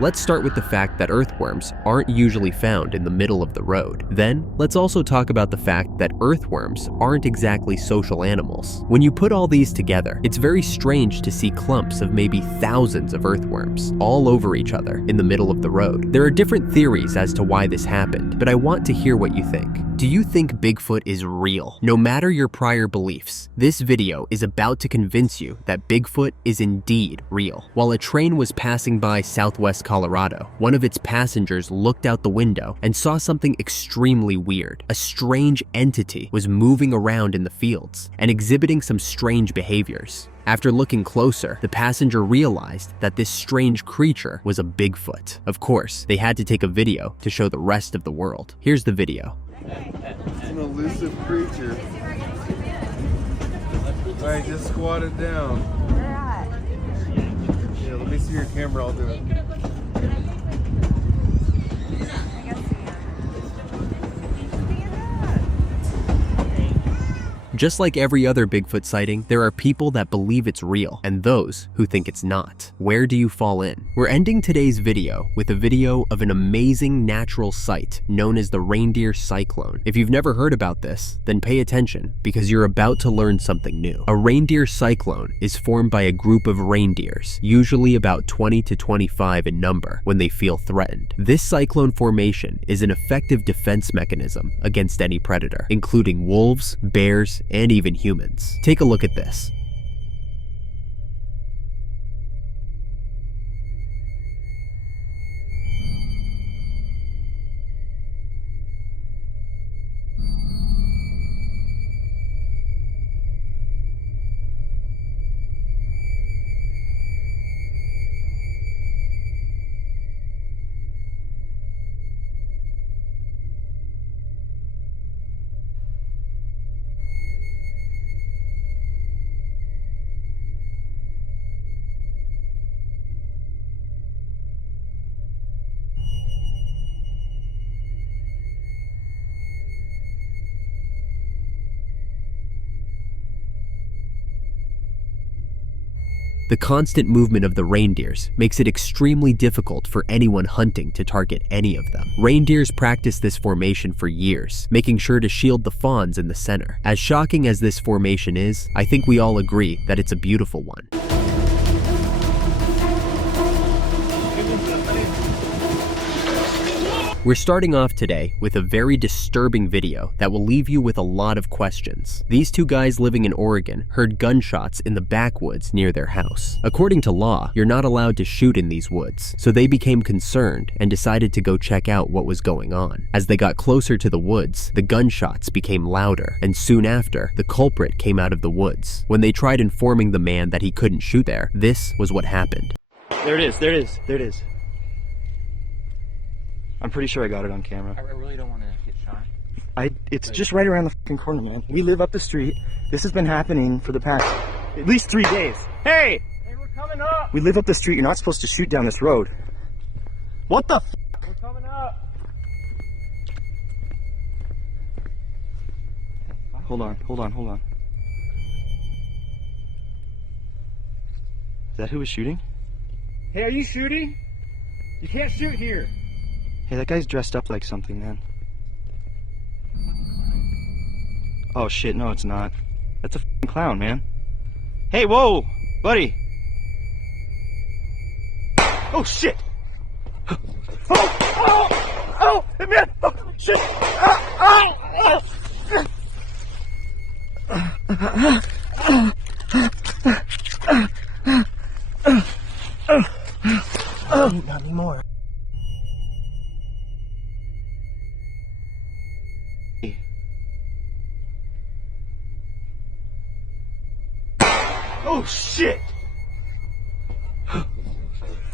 Let's start with the fact that earthworms aren't usually found in the middle of the road. Then, let's also talk about the fact that earthworms aren't exactly social animals. When you put all these together, it's very strange to see clumps of maybe thousands of earthworms all over each other in the middle of the road. There are different theories as to why this happened, but I want to hear what you think. Do you think Bigfoot is real? No matter your prior beliefs, this video is about to convince you that Bigfoot is indeed real. While a train was passing by Southwest Colorado, one of its passengers looked out the window and saw something extremely weird. A strange entity was moving around in the fields and exhibiting some strange behaviors. After looking closer, the passenger realized that this strange creature was a Bigfoot. Of course, they had to take a video to show the rest of the world. Here's the video. It's an elusive creature. Alright, just squat it down. Yeah, let me see your camera, I'll do it. Just like every other Bigfoot sighting, there are people that believe it's real and those who think it's not. Where do you fall in? We're ending today's video with a video of an amazing natural sight known as the reindeer cyclone. If you've never heard about this, then pay attention because you're about to learn something new. A reindeer cyclone is formed by a group of reindeers, usually about 20 to 25 in number, when they feel threatened. This cyclone formation is an effective defense mechanism against any predator, including wolves, bears, and even humans. Take a look at this. The constant movement of the reindeers makes it extremely difficult for anyone hunting to target any of them. Reindeers practice this formation for years, making sure to shield the fawns in the center. As shocking as this formation is, I think we all agree that it's a beautiful one. We're starting off today with a very disturbing video that will leave you with a lot of questions. These two guys living in Oregon heard gunshots in the backwoods near their house. According to law, you're not allowed to shoot in these woods, so they became concerned and decided to go check out what was going on. As they got closer to the woods, the gunshots became louder, and soon after, the culprit came out of the woods. When they tried informing the man that he couldn't shoot there, this was what happened. There it is, there it is, there it is. I'm pretty sure I got it on camera. I really don't want to get shot. It's just right around the fucking corner, man. We live up the street. This has been happening for the past at least 3 days. Hey! Hey, we're coming up! We live up the street. You're not supposed to shoot down this road. What the f? We're coming up! Hold on. Is that who was shooting? Hey, are you shooting? You can't shoot here. Hey, that guy's dressed up like something, man. Oh shit, no it's not. That's a f***ing clown, man. Hey, whoa, buddy. Oh shit. Oh, man. Oh, shit. Not anymore. Oh shit!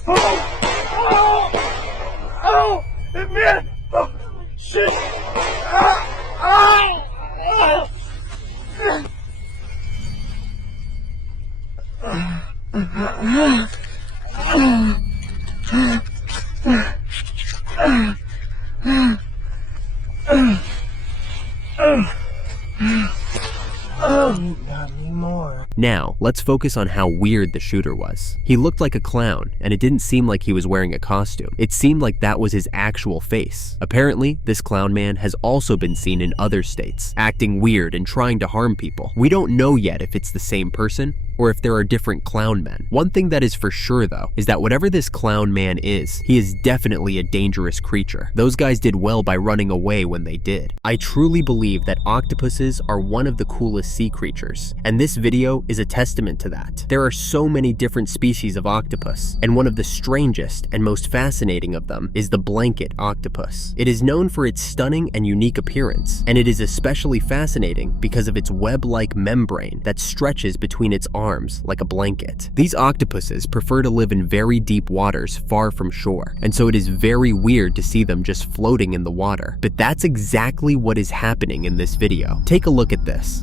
Oh, man! Oh, shit! Not anymore. Now, let's focus on how weird the shooter was. He looked like a clown, and it didn't seem like he was wearing a costume. It seemed like that was his actual face. Apparently, this clown man has also been seen in other states, acting weird and trying to harm people. We don't know yet if it's the same person, or if there are different clown men. One thing that is for sure though, is that whatever this clown man is, he is definitely a dangerous creature. Those guys did well by running away when they did. I truly believe that octopuses are one of the coolest sea creatures, and this video is a testament to that. There are so many different species of octopus, and one of the strangest and most fascinating of them is the blanket octopus. It is known for its stunning and unique appearance, and it is especially fascinating because of its web-like membrane that stretches between its arms like a blanket. These octopuses prefer to live in very deep waters far from shore, and so it is very weird to see them just floating in the water. But that's exactly what is happening in this video. Take a look at this.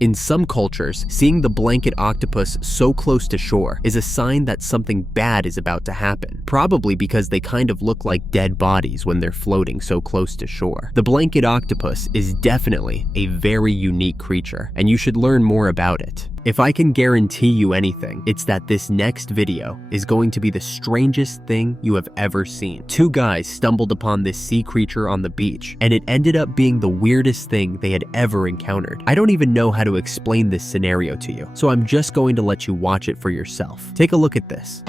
In some cultures, seeing the blanket octopus so close to shore is a sign that something bad is about to happen, probably because they kind of look like dead bodies when they're floating so close to shore. The blanket octopus is definitely a very unique creature, and you should learn more about it. If I can guarantee you anything, it's that this next video is going to be the strangest thing you have ever seen. Two guys stumbled upon this sea creature on the beach, and it ended up being the weirdest thing they had ever encountered. I don't even know how to explain this scenario to you, so I'm just going to let you watch it for yourself. Take a look at this.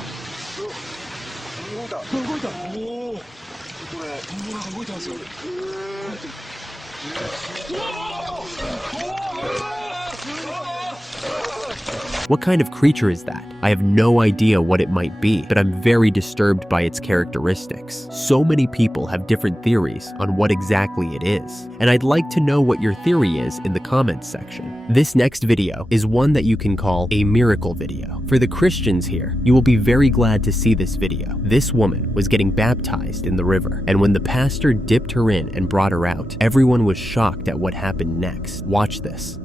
What kind of creature is that? I have no idea what it might be, but I'm very disturbed by its characteristics. So many people have different theories on what exactly it is, and I'd like to know what your theory is in the comments section. This next video is one that you can call a miracle video. For the Christians here, you will be very glad to see this video. This woman was getting baptized in the river, and when the pastor dipped her in and brought her out, everyone was shocked at what happened next. Watch this.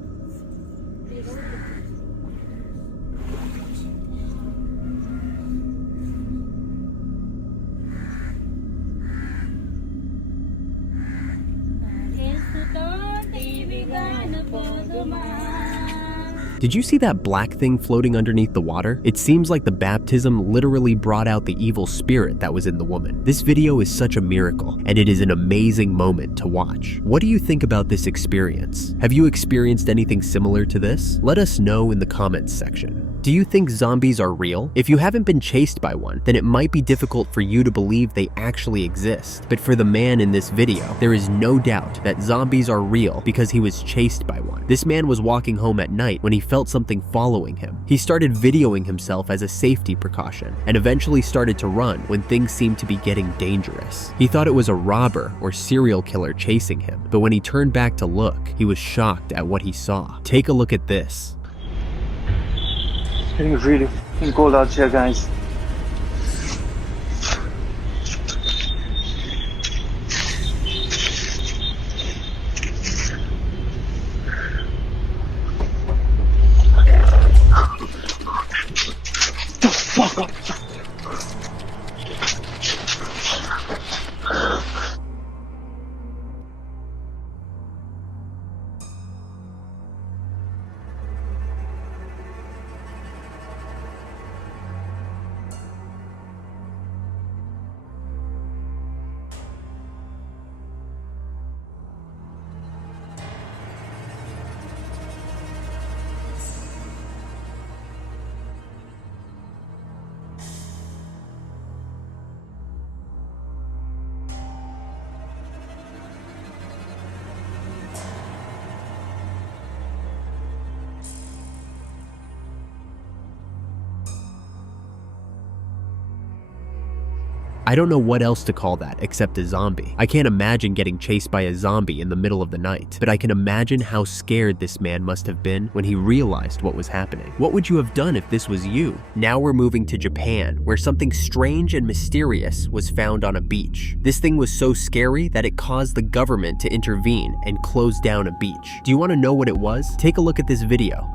Did you see that black thing floating underneath the water? It seems like the baptism literally brought out the evil spirit that was in the woman. This video is such a miracle, and it is an amazing moment to watch. What do you think about this experience? Have you experienced anything similar to this? Let us know in the comments section. Do you think zombies are real? If you haven't been chased by one, then it might be difficult for you to believe they actually exist. But for the man in this video, there is no doubt that zombies are real because he was chased by one. This man was walking home at night when he felt something following him. He started videoing himself as a safety precaution and eventually started to run when things seemed to be getting dangerous. He thought it was a robber or serial killer chasing him, but when he turned back to look, he was shocked at what he saw. Take a look at this. It's getting really cold out here, guys. The fuck up. I don't know what else to call that except a zombie. I can't imagine getting chased by a zombie in the middle of the night, but I can imagine how scared this man must have been when he realized what was happening. What would you have done if this was you? Now we're moving to Japan, where something strange and mysterious was found on a beach. This thing was so scary that it caused the government to intervene and close down a beach. Do you want to know what it was? Take a look at this video.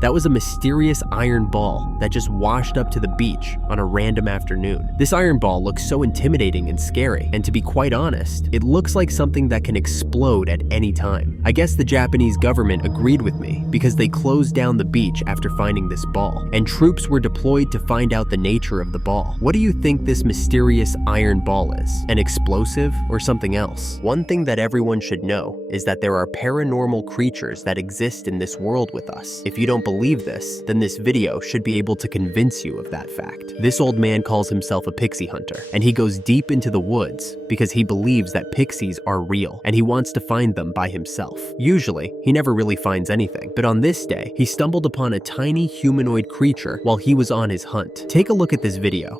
That was a mysterious iron ball that just washed up to the beach on a random afternoon. This iron ball looks so intimidating and scary, and to be quite honest, it looks like something that can explode at any time. I guess the Japanese government agreed with me because they closed down the beach after finding this ball, and troops were deployed to find out the nature of the ball. What do you think this mysterious iron ball is? An explosive or something else? One thing that everyone should know is that there are paranormal creatures that exist in this world with us. If you don't believe this, then this video should be able to convince you of that fact. This old man calls himself a pixie hunter, and he goes deep into the woods because he believes that pixies are real, and he wants to find them by himself. Usually, he never really finds anything, but on this day, he stumbled upon a tiny humanoid creature while he was on his hunt. Take a look at this video.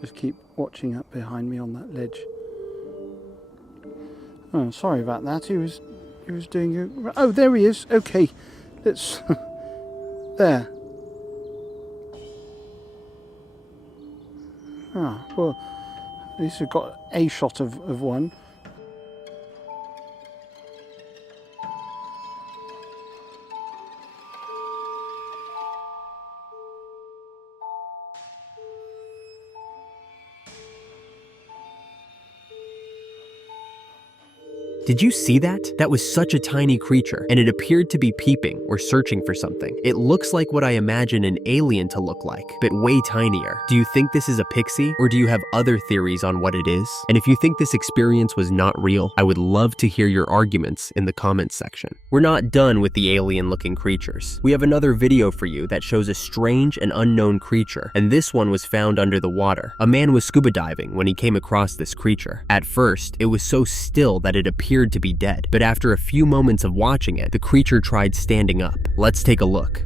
Just keep watching up behind me on that ledge. Oh, sorry about that. He was doing. Oh, there he is. Okay, let's. There. Ah, well, at least we've got a shot of one. Did you see that? That was such a tiny creature, and it appeared to be peeping or searching for something. It looks like what I imagine an alien to look like, but way tinier. Do you think this is a pixie, or do you have other theories on what it is? And if you think this experience was not real, I would love to hear your arguments in the comments section. We're not done with the alien-looking creatures. We have another video for you that shows a strange and unknown creature, and this one was found under the water. A man was scuba diving when he came across this creature. At first, it was so still that it appeared to be dead, but after a few moments of watching it, the creature tried standing up. Let's take a look.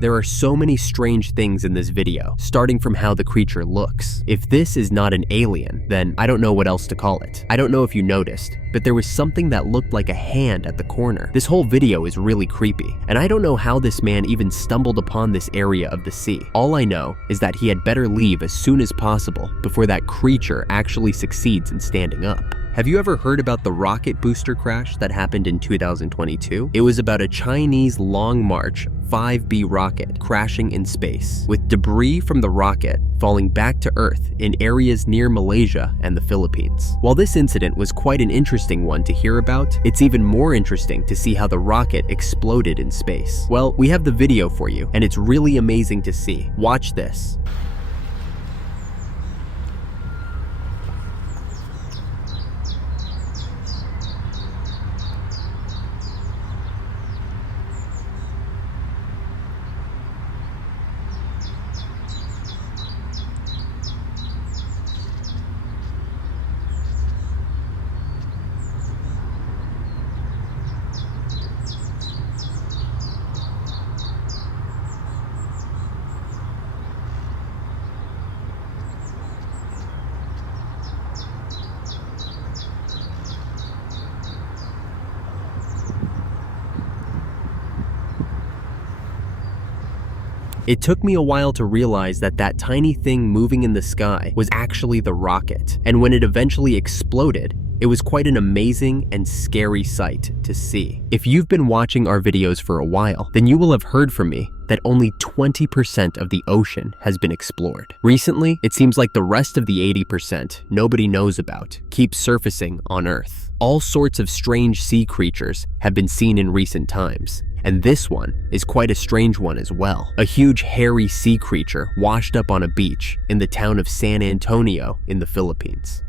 There are so many strange things in this video, starting from how the creature looks. If this is not an alien, then I don't know what else to call it. I don't know if you noticed, but there was something that looked like a hand at the corner. This whole video is really creepy, and I don't know how this man even stumbled upon this area of the sea. All I know is that he had better leave as soon as possible before that creature actually succeeds in standing up. Have you ever heard about the rocket booster crash that happened in 2022? It was about a Chinese Long March 5B rocket crashing in space, with debris from the rocket falling back to Earth in areas near Malaysia and the Philippines. While this incident was quite an interesting one to hear about, it's even more interesting to see how the rocket exploded in space. Well, we have the video for you, and it's really amazing to see. Watch this. It took me a while to realize that that tiny thing moving in the sky was actually the rocket, and when it eventually exploded, it was quite an amazing and scary sight to see. If you've been watching our videos for a while, then you will have heard from me that only 20% of the ocean has been explored. Recently, it seems like the rest of the 80% nobody knows about keeps surfacing on Earth. All sorts of strange sea creatures have been seen in recent times, and this one is quite a strange one as well. A huge hairy sea creature washed up on a beach in the town of San Antonio in the Philippines.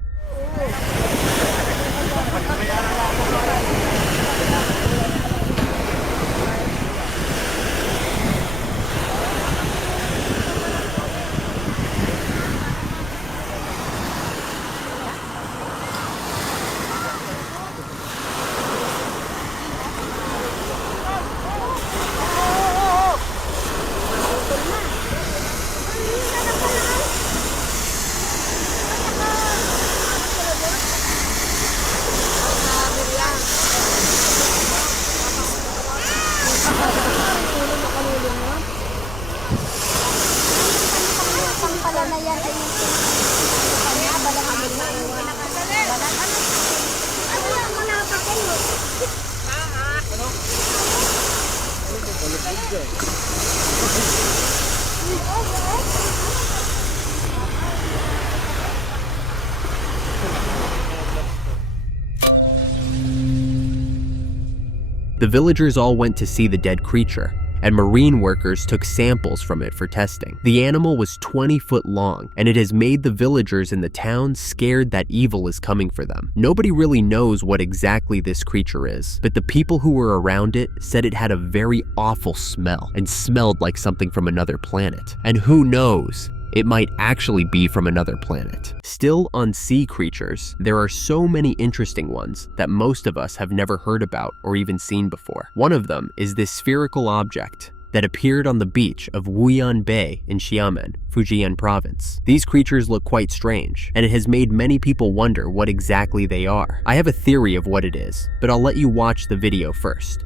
The villagers all went to see the dead creature, and marine workers took samples from it for testing. The animal was 20 foot long, and it has made the villagers in the town scared that evil is coming for them. Nobody really knows what exactly this creature is, but the people who were around it said it had a very awful smell and smelled like something from another planet. And who knows? It might actually be from another planet. Still on sea creatures, there are so many interesting ones that most of us have never heard about or even seen before. One of them is this spherical object that appeared on the beach of Wuyan Bay in Xiamen, Fujian province. These creatures look quite strange, and it has made many people wonder what exactly they are. I have a theory of what it is, but I'll let you watch the video first.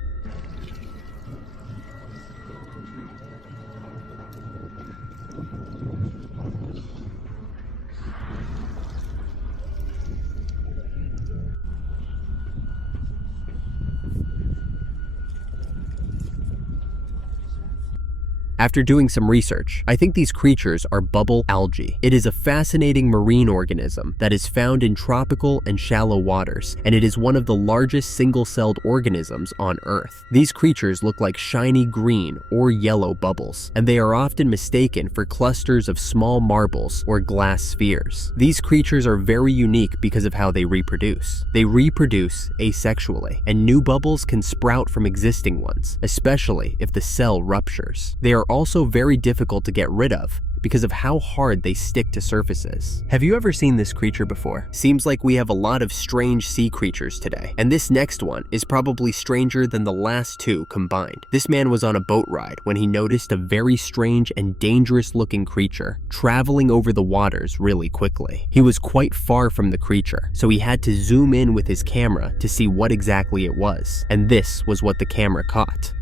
After doing some research, I think these creatures are bubble algae. It is a fascinating marine organism that is found in tropical and shallow waters, and it is one of the largest single-celled organisms on Earth. These creatures look like shiny green or yellow bubbles, and they are often mistaken for clusters of small marbles or glass spheres. These creatures are very unique because of how they reproduce. They reproduce asexually, and new bubbles can sprout from existing ones, especially if the cell ruptures. They are also very difficult to get rid of because of how hard they stick to surfaces. Have you ever seen this creature before? Seems like we have a lot of strange sea creatures today, and this next one is probably stranger than the last two combined. This man was on a boat ride when he noticed a very strange and dangerous looking creature traveling over the waters really quickly. He was quite far from the creature, so he had to zoom in with his camera to see what exactly it was, and this was what the camera caught.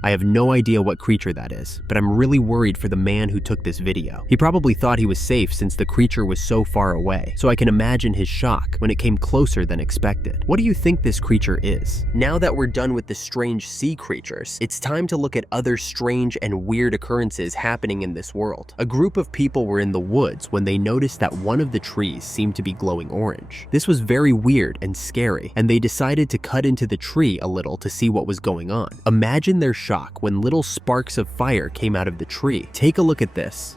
I have no idea what creature that is, but I'm really worried for the man who took this video. He probably thought he was safe since the creature was so far away, so I can imagine his shock when it came closer than expected. What do you think this creature is? Now that we're done with the strange sea creatures, it's time to look at other strange and weird occurrences happening in this world. A group of people were in the woods when they noticed that one of the trees seemed to be glowing orange. This was very weird and scary, and they decided to cut into the tree a little to see what was going on. Imagine their shock when little sparks of fire came out of the tree. Take a look at this.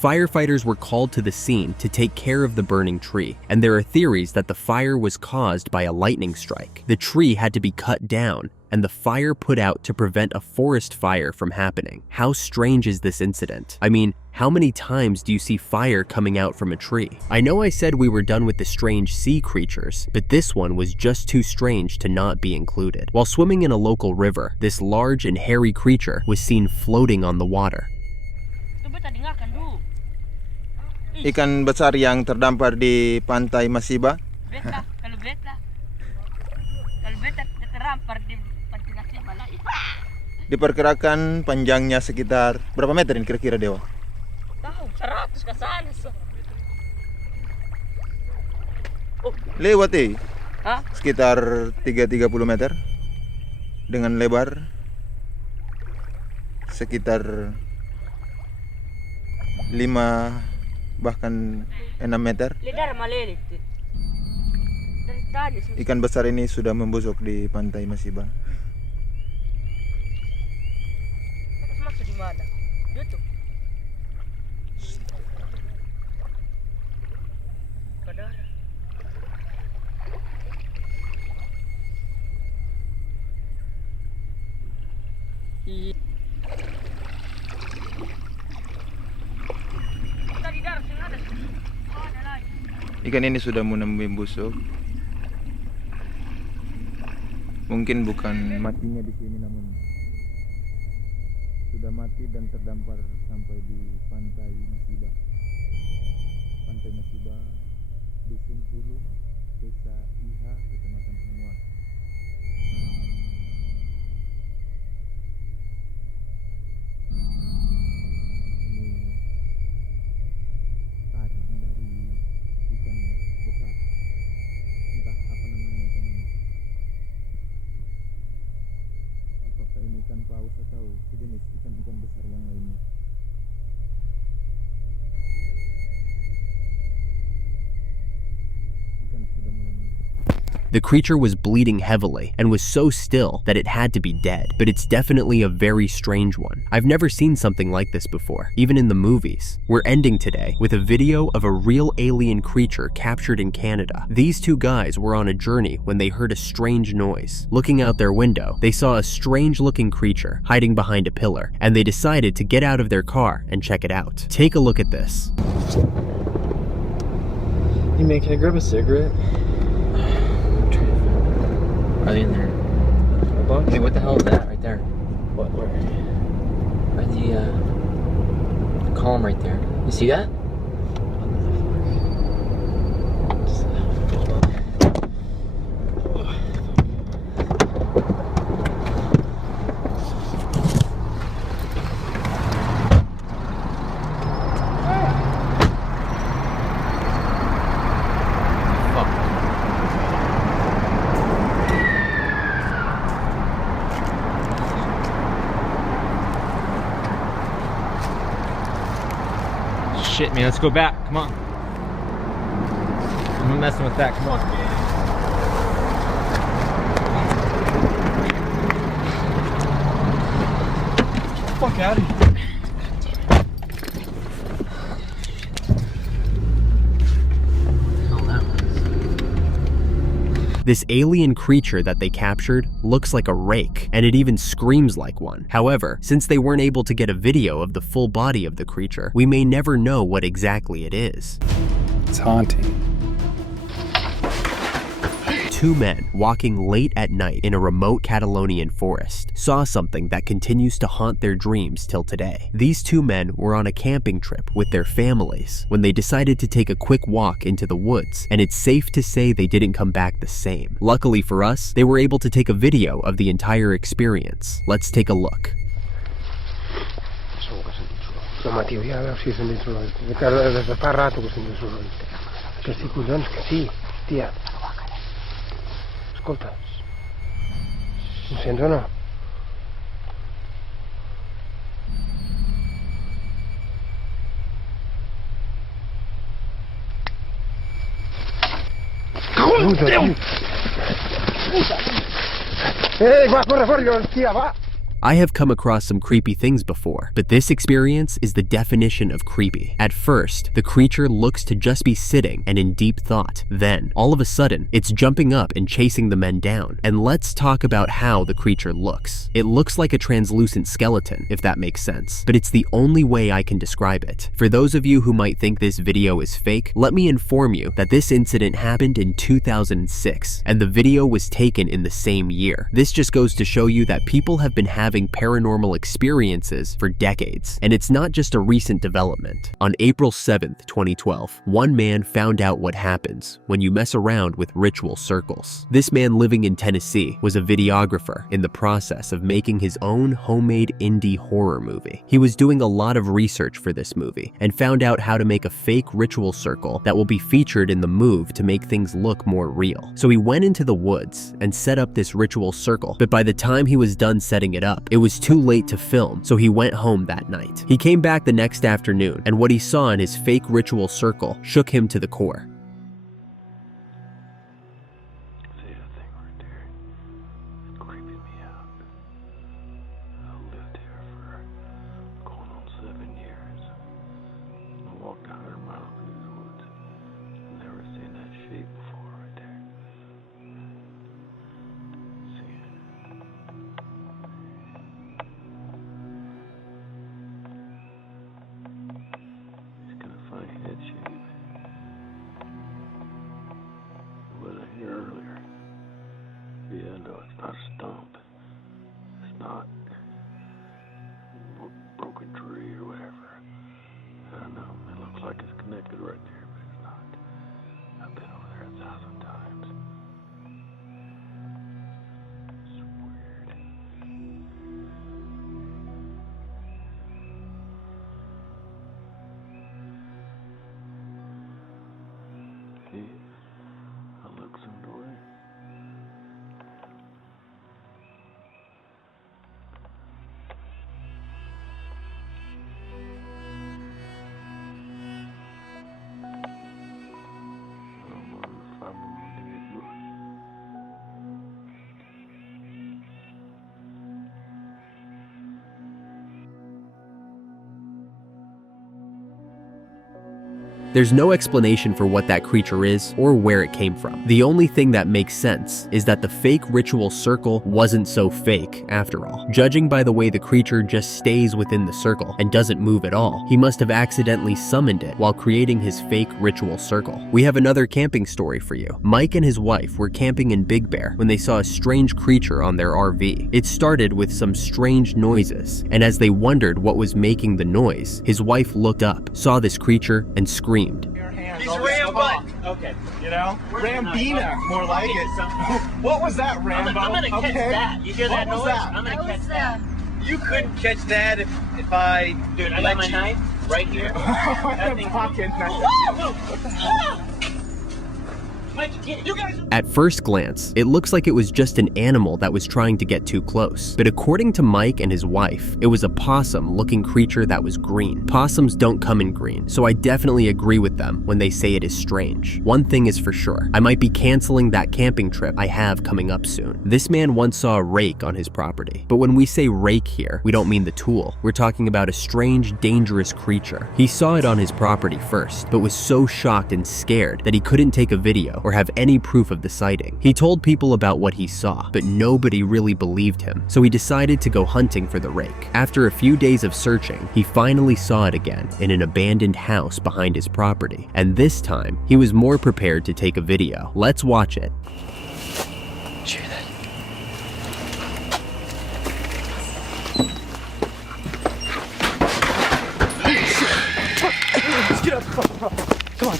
Firefighters were called to the scene to take care of the burning tree, and there are theories that the fire was caused by a lightning strike. The tree had to be cut down, and the fire put out to prevent a forest fire from happening. How strange is this incident? I mean, how many times do you see fire coming out from a tree? I know I said we were done with the strange sea creatures, but this one was just too strange to not be included. While swimming in a local river, this large and hairy creature was seen floating on the water. Ikan besar yang terdampar di pantai Masiba. Diperkirakan panjangnya sekitar berapa meter ini kira-kira, Dewa? Tahu, 100 ke sana. Lewat sekitar 30 meter dengan lebar sekitar 5 bahkan 6 meter. Ikan besar ini sudah membusuk di pantai Masiba. Ikan ini sudah mulai membusuk. Mungkin bukan matinya di sini, namun sudah mati dan terdampar sampai di pantai Masiba. Pantai Masiba, Dusun Burung, Desa Iha, Kecamatan Hanguan. Ikan paus atau sejenis ikan-ikan besar yang lainnya. Ikan sudah mulai. The creature was bleeding heavily and was so still that it had to be dead, but it's definitely a very strange one. I've never seen something like this before, even in the movies. We're ending today with a video of a real alien creature captured in Canada. These two guys were on a journey when they heard a strange noise. Looking out their window, they saw a strange-looking creature hiding behind a pillar, and they decided to get out of their car and check it out. Take a look at this. Hey man, can I grab a cigarette? Are they in there? Hey, what the hell is that right there? What? Where? Right the column right there. You see that? Shit, man, let's go back. Come on. I'm not messing with that. Come on. Get the fuck out of here. This alien creature that they captured looks like a rake, and it even screams like one. However, since they weren't able to get a video of the full body of the creature, we may never know what exactly it is. It's haunting. Two men walking late at night in a remote Catalonian forest saw something that continues to haunt their dreams till today. These two men were on a camping trip with their families when they decided to take a quick walk into the woods, and it's safe to say they didn't come back the same. Luckily for us, they were able to take a video of the entire experience. Let's take a look. Stamattina si sentito da fa rato che sento solo che sti coglioni che sì, tia. Ascolta. Mi sentono? Va, corre fuori, tia, va! I have come across some creepy things before, but this experience is the definition of creepy. At first, the creature looks to just be sitting and in deep thought. Then, all of a sudden, it's jumping up and chasing the men down. And let's talk about how the creature looks. It looks like a translucent skeleton, if that makes sense, but it's the only way I can describe it. For those of you who might think this video is fake, let me inform you that this incident happened in 2006, and the video was taken in the same year. This just goes to show you that people have been having paranormal experiences for decades, and it's not just a recent development. On April 7th, 2012, one man found out what happens when you mess around with ritual circles. This man living in Tennessee was a videographer in the process of making his own homemade indie horror movie. He was doing a lot of research for this movie and found out how to make a fake ritual circle that will be featured in the move to make things look more real. So he went into the woods and set up this ritual circle, but by the time he was done setting it up, it was too late to film, so he went home that night. He came back the next afternoon, and what he saw in his fake ritual circle shook him to the core. See that thing right there? It's creeping me out. I've lived here for going on 7 years. I walked 100 miles through these woods. Never seen that shape before right there. See it? Head shape. What I hear earlier. Yeah, no, it's not a stump. It's not a broken tree or whatever. I don't know. It looks like it's connected right there, but it's not. I've been over there 1,000 times. It's weird. I look some way. There's no explanation for what that creature is or where it came from. The only thing that makes sense is that the fake ritual circle wasn't so fake after all. Judging by the way the creature just stays within the circle and doesn't move at all, he must have accidentally summoned it while creating his fake ritual circle. We have another camping story for you. Mike and his wife were camping in Big Bear when they saw a strange creature on their RV. It started with some strange noises, and as they wondered what was making the noise, his wife looked up, saw this creature, and screamed. He's Rambo. Okay, you know? Rambina, more like it. What was that, Rambo? I'm gonna catch that. You hear that noise? I'm gonna catch that. You couldn't catch that if I... Dude, I got my knife right here. That thing pocket knife. At first glance, it looks like it was just an animal that was trying to get too close. But according to Mike and his wife, it was a possum-looking creature that was green. Possums don't come in green, so I definitely agree with them when they say it is strange. One thing is for sure, I might be canceling that camping trip I have coming up soon. This man once saw a rake on his property. But when we say rake here, we don't mean the tool. We're talking about a strange, dangerous creature. He saw it on his property first, but was so shocked and scared that he couldn't take a video or have any proof of the sighting. He told people about what he saw, but nobody really believed him, so he decided to go hunting for the rake. After a few days of searching, he finally saw it again in an abandoned house behind his property, and this time, he was more prepared to take a video. Let's watch it. Did you hear that? Let's get up. Come on.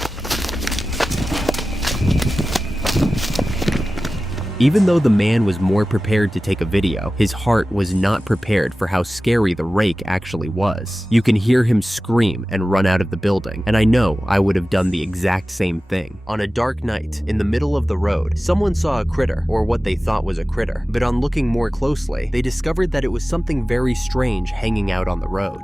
Even though the man was more prepared to take a video, his heart was not prepared for how scary the rake actually was. You can hear him scream and run out of the building, and I know I would have done the exact same thing. On a dark night, in the middle of the road, someone saw a critter, or what they thought was a critter, but on looking more closely, they discovered that it was something very strange hanging out on the road.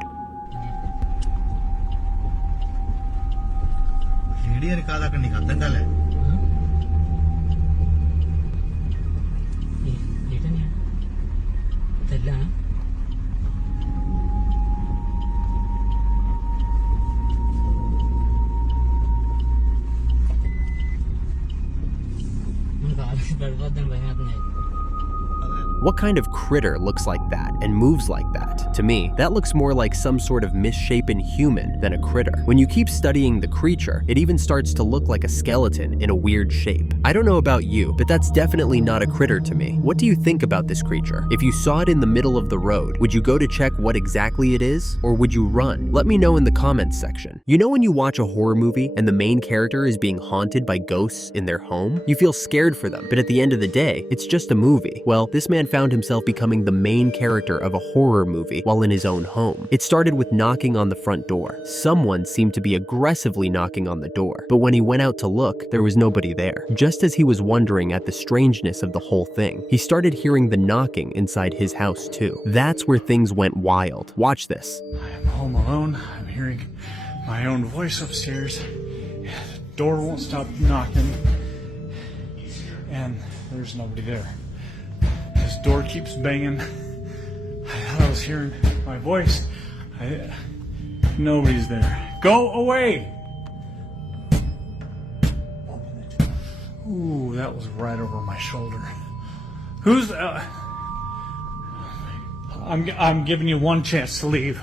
What kind of critter looks like that and moves like that? To me, that looks more like some sort of misshapen human than a critter. When you keep studying the creature, it even starts to look like a skeleton in a weird shape. I don't know about you, but that's definitely not a critter to me. What do you think about this creature? If you saw it in the middle of the road, would you go to check what exactly it is? Or would you run? Let me know in the comments section. You know when you watch a horror movie and the main character is being haunted by ghosts in their home? You feel scared for them, but at the end of the day, it's just a movie. Well, this man found himself becoming the main character of a horror movie while in his own home. It started with knocking on the front door. Someone seemed to be aggressively knocking on the door, but when he went out to look, there was nobody there. Just as he was wondering at the strangeness of the whole thing, he started hearing the knocking inside his house too. That's where things went wild. Watch this. I'm home alone. I'm hearing my own voice upstairs. The door won't stop knocking, and there's nobody there. This door keeps banging. I thought I was hearing my voice. Nobody's there. Go away! Ooh, that was right over my shoulder. Who's... I'm giving you one chance to leave.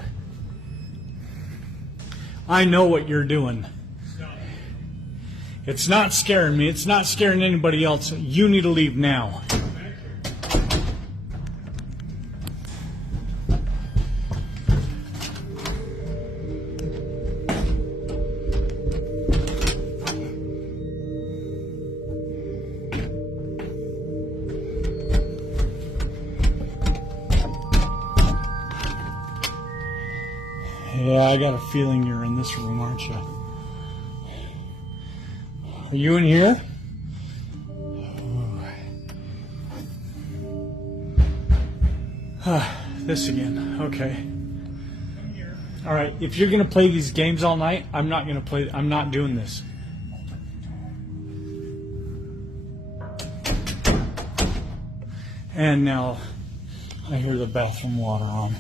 I know what you're doing. It's not scaring me. It's not scaring anybody else. You need to leave now. Yeah, I got a feeling you're in this room, aren't you? Are you in here? This again. Okay. All right. If you're gonna play these games all night, I'm not gonna play. I'm not doing this. And now I hear the bathroom water on.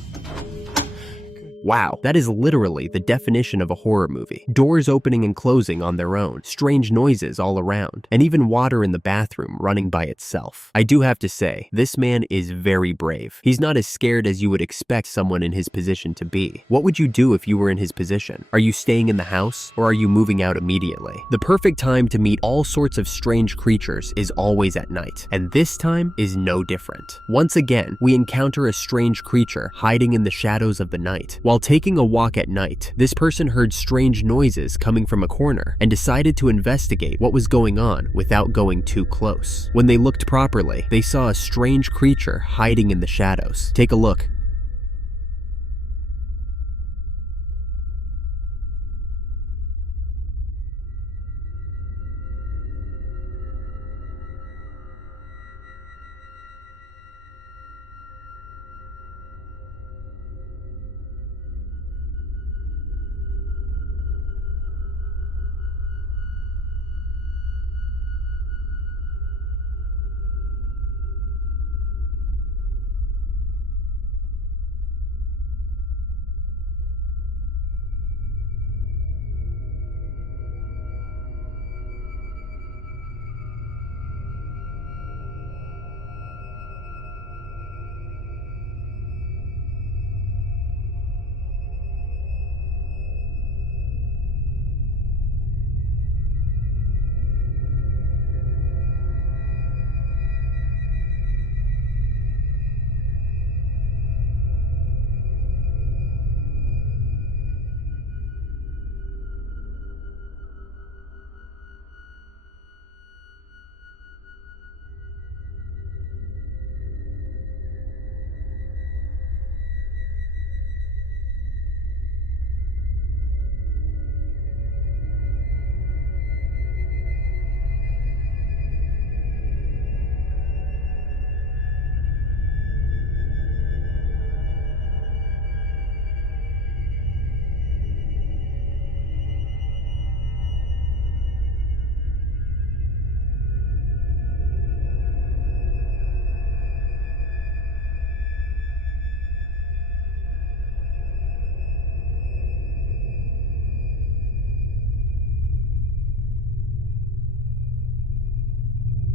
Good. Wow, that is literally the definition of a horror movie. Doors opening and closing on their own, strange noises all around, and even water in the bathroom running by itself. I do have to say, this man is very brave. He's not as scared as you would expect someone in his position to be. What would you do if you were in his position? Are you staying in the house, or are you moving out immediately? The perfect time to meet all sorts of strange creatures is always at night, and this time is no different. Once again, we encounter a strange creature hiding in the shadows of the night. While taking a walk at night, this person heard strange noises coming from a corner and decided to investigate what was going on without going too close. When they looked properly, they saw a strange creature hiding in the shadows. Take a look.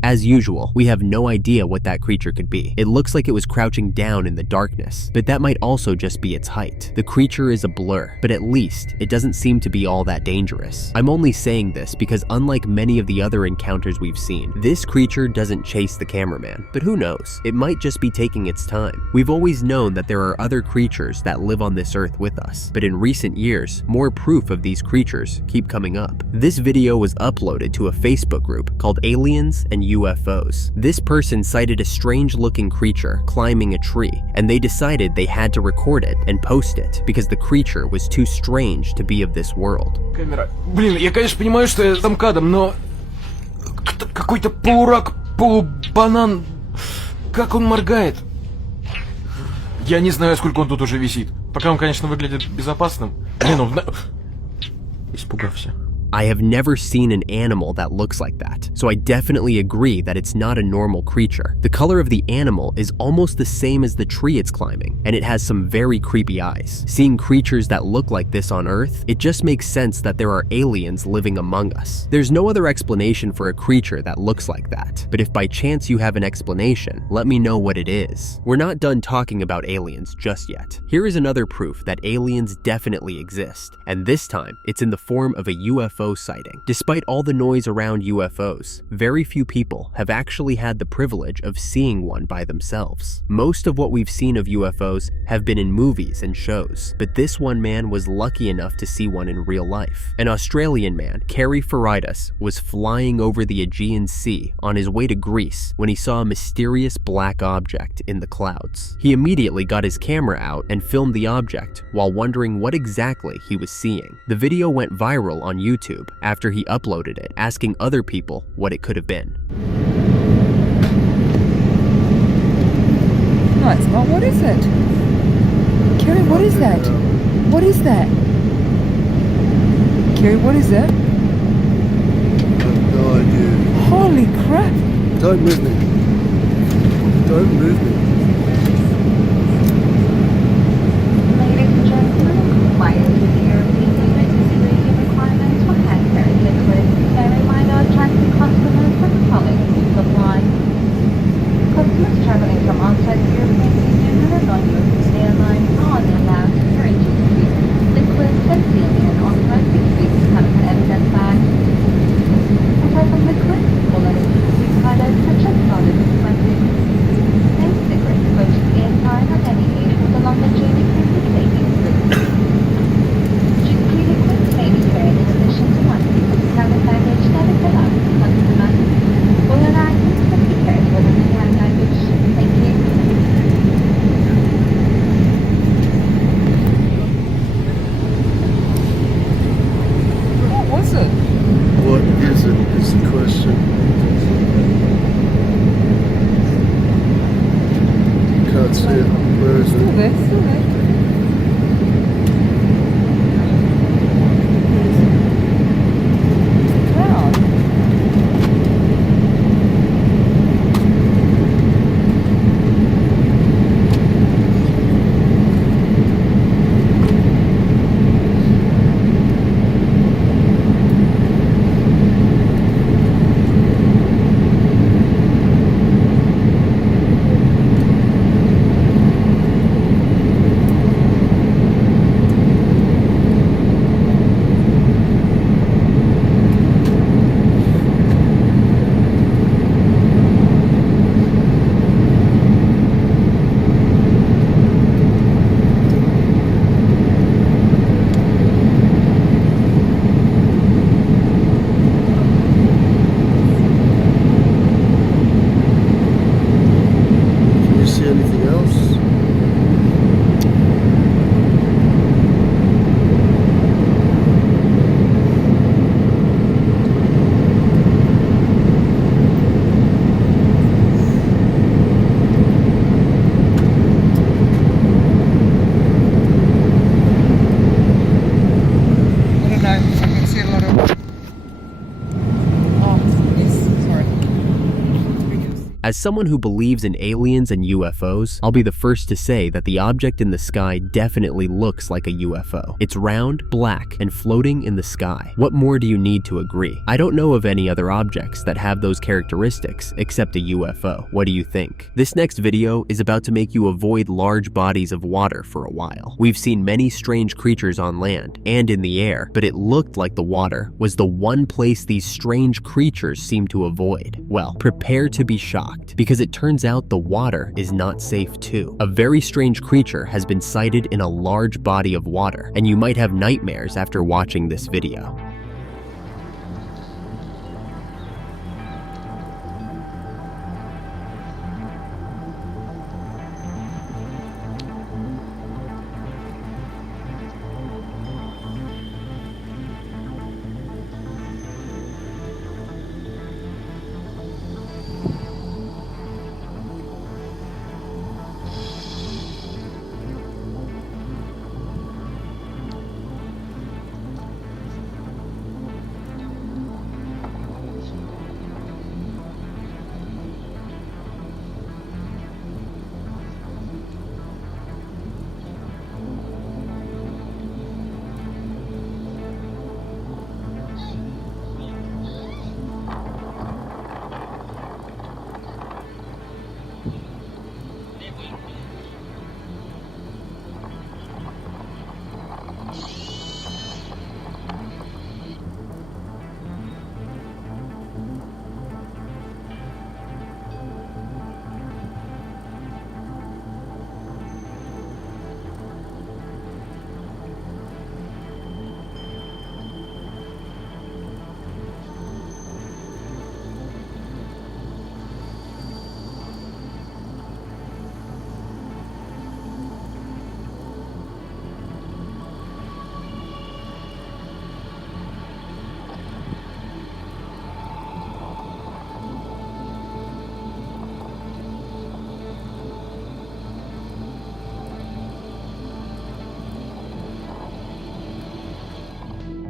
As usual, we have no idea what that creature could be. It looks like it was crouching down in the darkness, but that might also just be its height. The creature is a blur, but at least it doesn't seem to be all that dangerous. I'm only saying this because unlike many of the other encounters we've seen, this creature doesn't chase the cameraman, but who knows? It might just be taking its time. We've always known that there are other creatures that live on this earth with us, but in recent years, more proof of these creatures keep coming up. This video was uploaded to a Facebook group called Aliens and UFOs. This person cited a strange-looking creature climbing a tree, and they decided they had to record it and post it because the creature was too strange to be of this world. Камера. Блин, я, конечно, понимаю, что я там кадром, но какой-то полурак, полубанан. Как он моргает? Я не знаю, сколько он тут уже висит. Пока он, конечно, выглядит безопасным. Блин, он... Испугался. I have never seen an animal that looks like that, so I definitely agree that it's not a normal creature. The color of the animal is almost the same as the tree it's climbing, and it has some very creepy eyes. Seeing creatures that look like this on Earth, it just makes sense that there are aliens living among us. There's no other explanation for a creature that looks like that, but if by chance you have an explanation, let me know what it is. We're not done talking about aliens just yet. Here is another proof that aliens definitely exist, and this time, it's in the form of a UFO sighting. Despite all the noise around UFOs, very few people have actually had the privilege of seeing one by themselves. Most of what we've seen of UFOs have been in movies and shows, but this one man was lucky enough to see one in real life. An Australian man, Kerry Faridas, was flying over the Aegean Sea on his way to Greece when he saw a mysterious black object in the clouds. He immediately got his camera out and filmed the object while wondering what exactly he was seeing. The video went viral on YouTube after he uploaded it, asking other people what it could have been. No, it's not. What is it? Kerry, what is that? What is that? Kerry, what is that? I have no idea. Holy crap! Don't move me. Don't move me. Ladies and gentlemen, As someone who believes in aliens and UFOs, I'll be the first to say that the object in the sky definitely looks like a UFO. It's round, black, and floating in the sky. What more do you need to agree? I don't know of any other objects that have those characteristics except a UFO. What do you think? This next video is about to make you avoid large bodies of water for a while. We've seen many strange creatures on land and in the air, but it looked like the water was the one place these strange creatures seem to avoid. Well, prepare to be shocked, because it turns out the water is not safe too. A very strange creature has been sighted in a large body of water, and you might have nightmares after watching this video.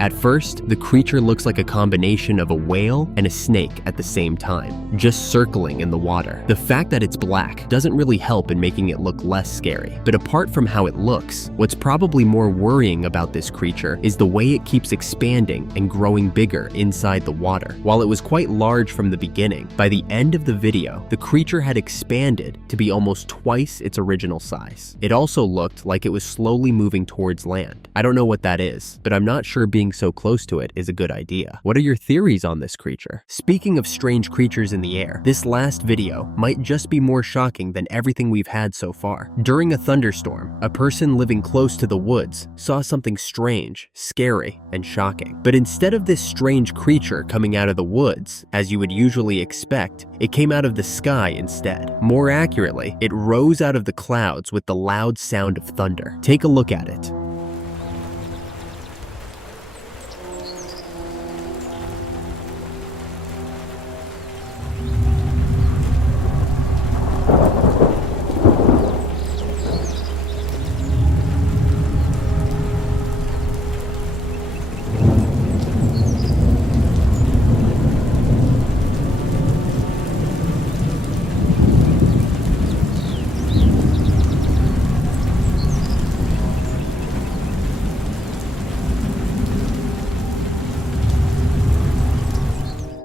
At first, the creature looks like a combination of a whale and a snake at the same time, just circling in the water. The fact that it's black doesn't really help in making it look less scary. But apart from how it looks, what's probably more worrying about this creature is the way it keeps expanding and growing bigger inside the water. While it was quite large from the beginning, by the end of the video, the creature had expanded to be almost twice its original size. It also looked like it was slowly moving towards land. I don't know what that is, but I'm not sure being so close to it is a good idea. What are your theories on this creature? Speaking of strange creatures in the air, this last video might just be more shocking than everything we've had so far. During a thunderstorm, a person living close to the woods saw something strange, scary, and shocking. But instead of this strange creature coming out of the woods, as you would usually expect, it came out of the sky instead. More accurately, it rose out of the clouds with the loud sound of thunder. Take a look at it.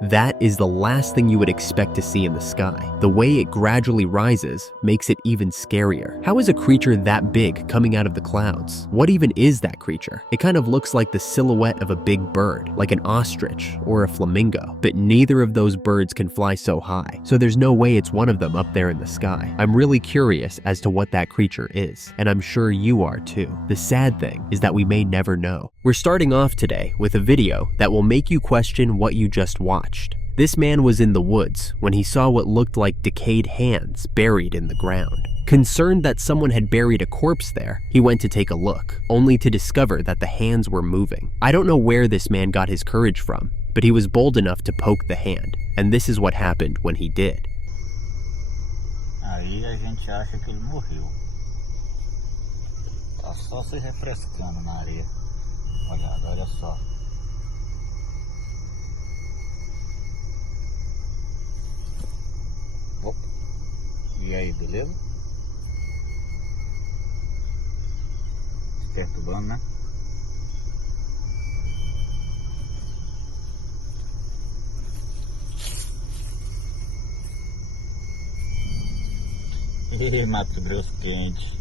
That is the last thing you would expect to see in the sky. The way it gradually rises makes it even scarier. How is a creature that big coming out of the clouds? What even is that creature? It kind of looks like the silhouette of a big bird, like an ostrich or a flamingo, but neither of those birds can fly so high, so there's no way it's one of them up there in the sky. I'm really curious as to what that creature is, and I'm sure you are too. The sad thing is that we may never know. We're starting off today with a video that will make you question what you just watched. This man was in the woods when he saw what looked like decayed hands buried in the ground. Concerned that someone had buried a corpse there, he went to take a look, only to discover that the hands were moving. I don't know where this man got his courage from, but he was bold enough to poke the hand, and this is what happened when he did. Aí a gente acha que ele morreu. Tá só se refrescando na areia. Olha só. Opa. Madonna. Mato Grosso quente.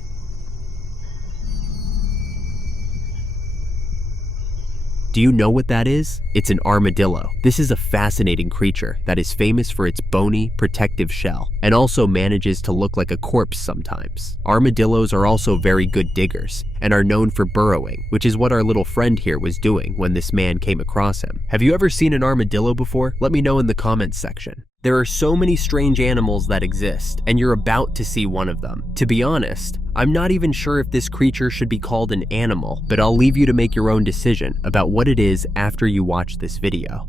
Do you know what that is? It's an armadillo. This is a fascinating creature that is famous for its bony, protective shell, and also manages to look like a corpse sometimes. Armadillos are also very good diggers, and are known for burrowing, which is what our little friend here was doing when this man came across him. Have you ever seen an armadillo before? Let me know in the comments section. There are so many strange animals that exist, and you're about to see one of them. To be honest, I'm not even sure if this creature should be called an animal, but I'll leave you to make your own decision about what it is after you watch this video.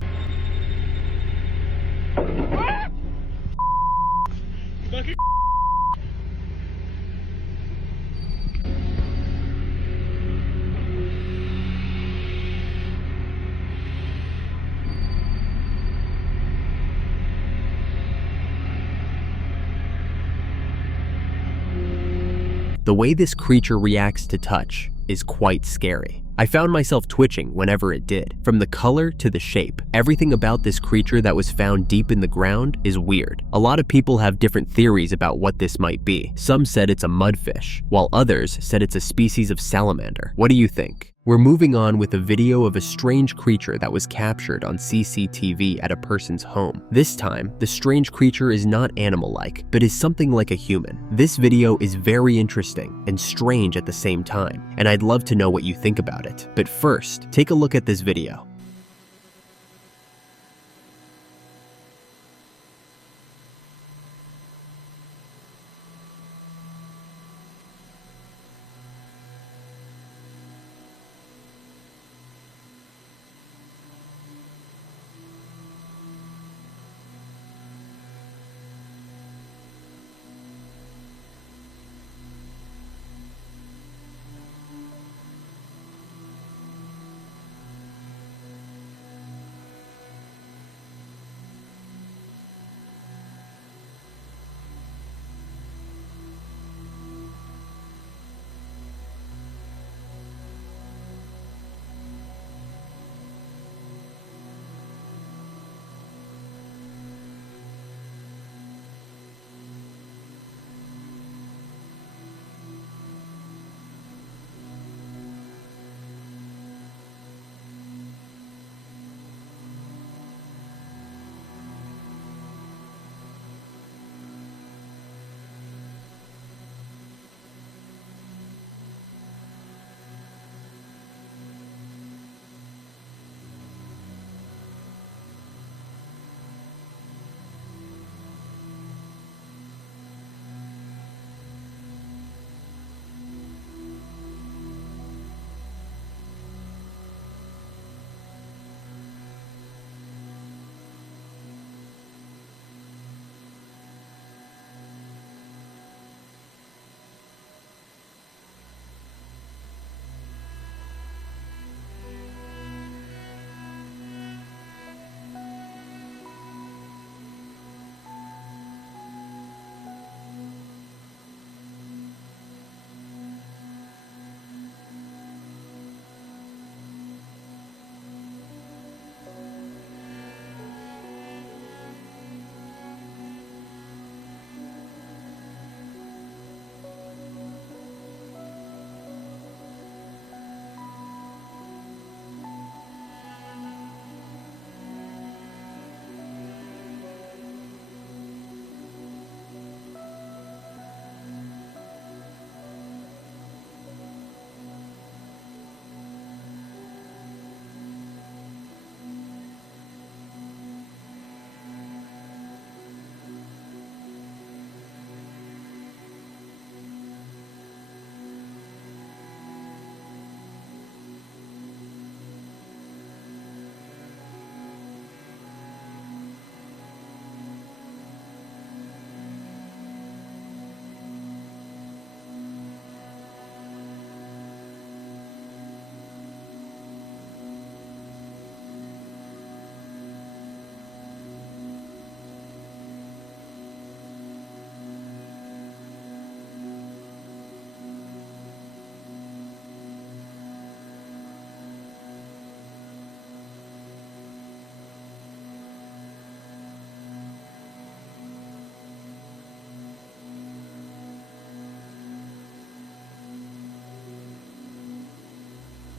The way this creature reacts to touch is quite scary. I found myself twitching whenever it did. From the color to the shape, everything about this creature that was found deep in the ground is weird. A lot of people have different theories about what this might be. Some said it's a mudfish, while others said it's a species of salamander. What do you think? We're moving on with a video of a strange creature that was captured on CCTV at a person's home. This time, the strange creature is not animal-like, but is something like a human. This video is very interesting and strange at the same time, and I'd love to know what you think about it. But first, take a look at this video.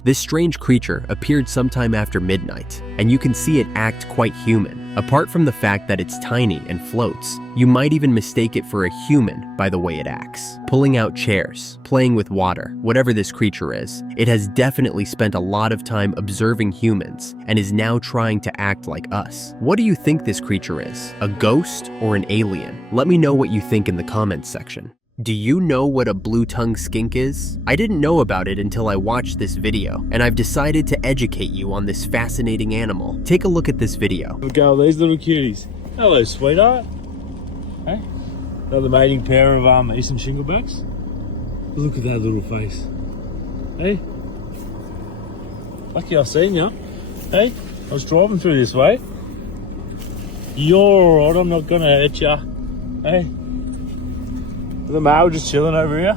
This strange creature appeared sometime after midnight, and you can see it act quite human. Apart from the fact that it's tiny and floats, you might even mistake it for a human by the way it acts. Pulling out chairs, playing with water, whatever this creature is, it has definitely spent a lot of time observing humans and is now trying to act like us. What do you think this creature is? A ghost or an alien? Let me know what you think in the comments section. Do you know what a blue-tongued skink is? I didn't know about it until I watched this video, and I've decided to educate you on this fascinating animal. Take a look at this video. Look at these little cuties. Hello, sweetheart. Hey? Another mating pair of eastern shinglebacks. Look at that little face. Hey? Lucky I've seen you. Hey? I was driving through this way. You're alright, I'm not gonna hurt ya. Hey? The male just chilling over here.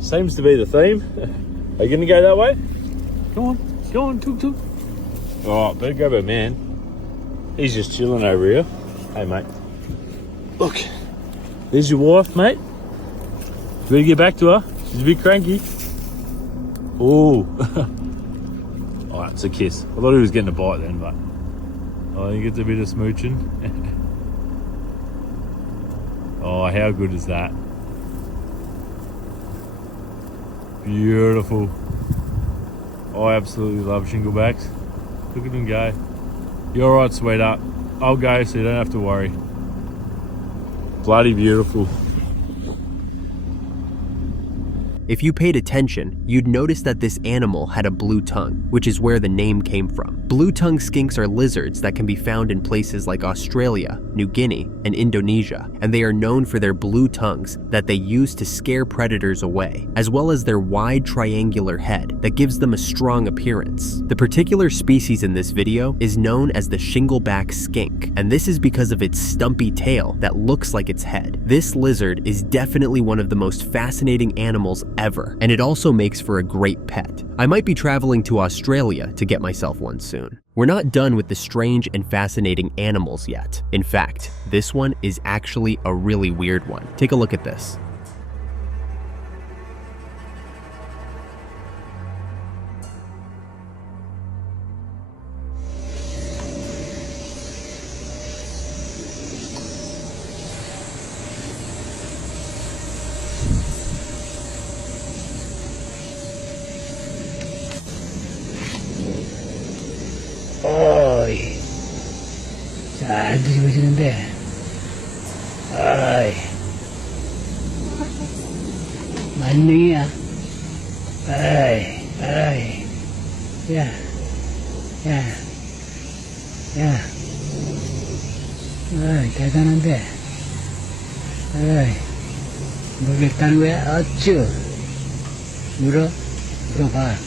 Seems to be the theme. Are you gonna go that way? Go on, tuk tuk. Alright, better grab a man. He's just chilling over here. Hey mate. Look, there's your wife, mate. You better get back to her. She's a bit cranky. Oh. Alright, it's a kiss. I thought he was getting a bite then, but I think it's a bit of smooching. Oh, how good is that? Beautiful. I absolutely love shinglebacks. Look at them go. You're alright, sweetheart. I'll go so you don't have to worry. Bloody beautiful. If you paid attention, you'd notice that this animal had a blue tongue, which is where the name came from. Blue-tongued skinks are lizards that can be found in places like Australia, New Guinea, and Indonesia, and they are known for their blue tongues that they use to scare predators away, as well as their wide triangular head that gives them a strong appearance. The particular species in this video is known as the shingleback skink, and this is because of its stumpy tail that looks like its head. This lizard is definitely one of the most fascinating animals ever, and it also makes for a great pet. I might be traveling to Australia to get myself one soon. We're not done with the strange and fascinating animals yet. In fact, this one is actually a really weird one. Take a look at this. Oi, saan sih nanti? Oi, mana ya? Oi, ya, oi, kata nanti? Oi, bergetar gue acu, bro, pak.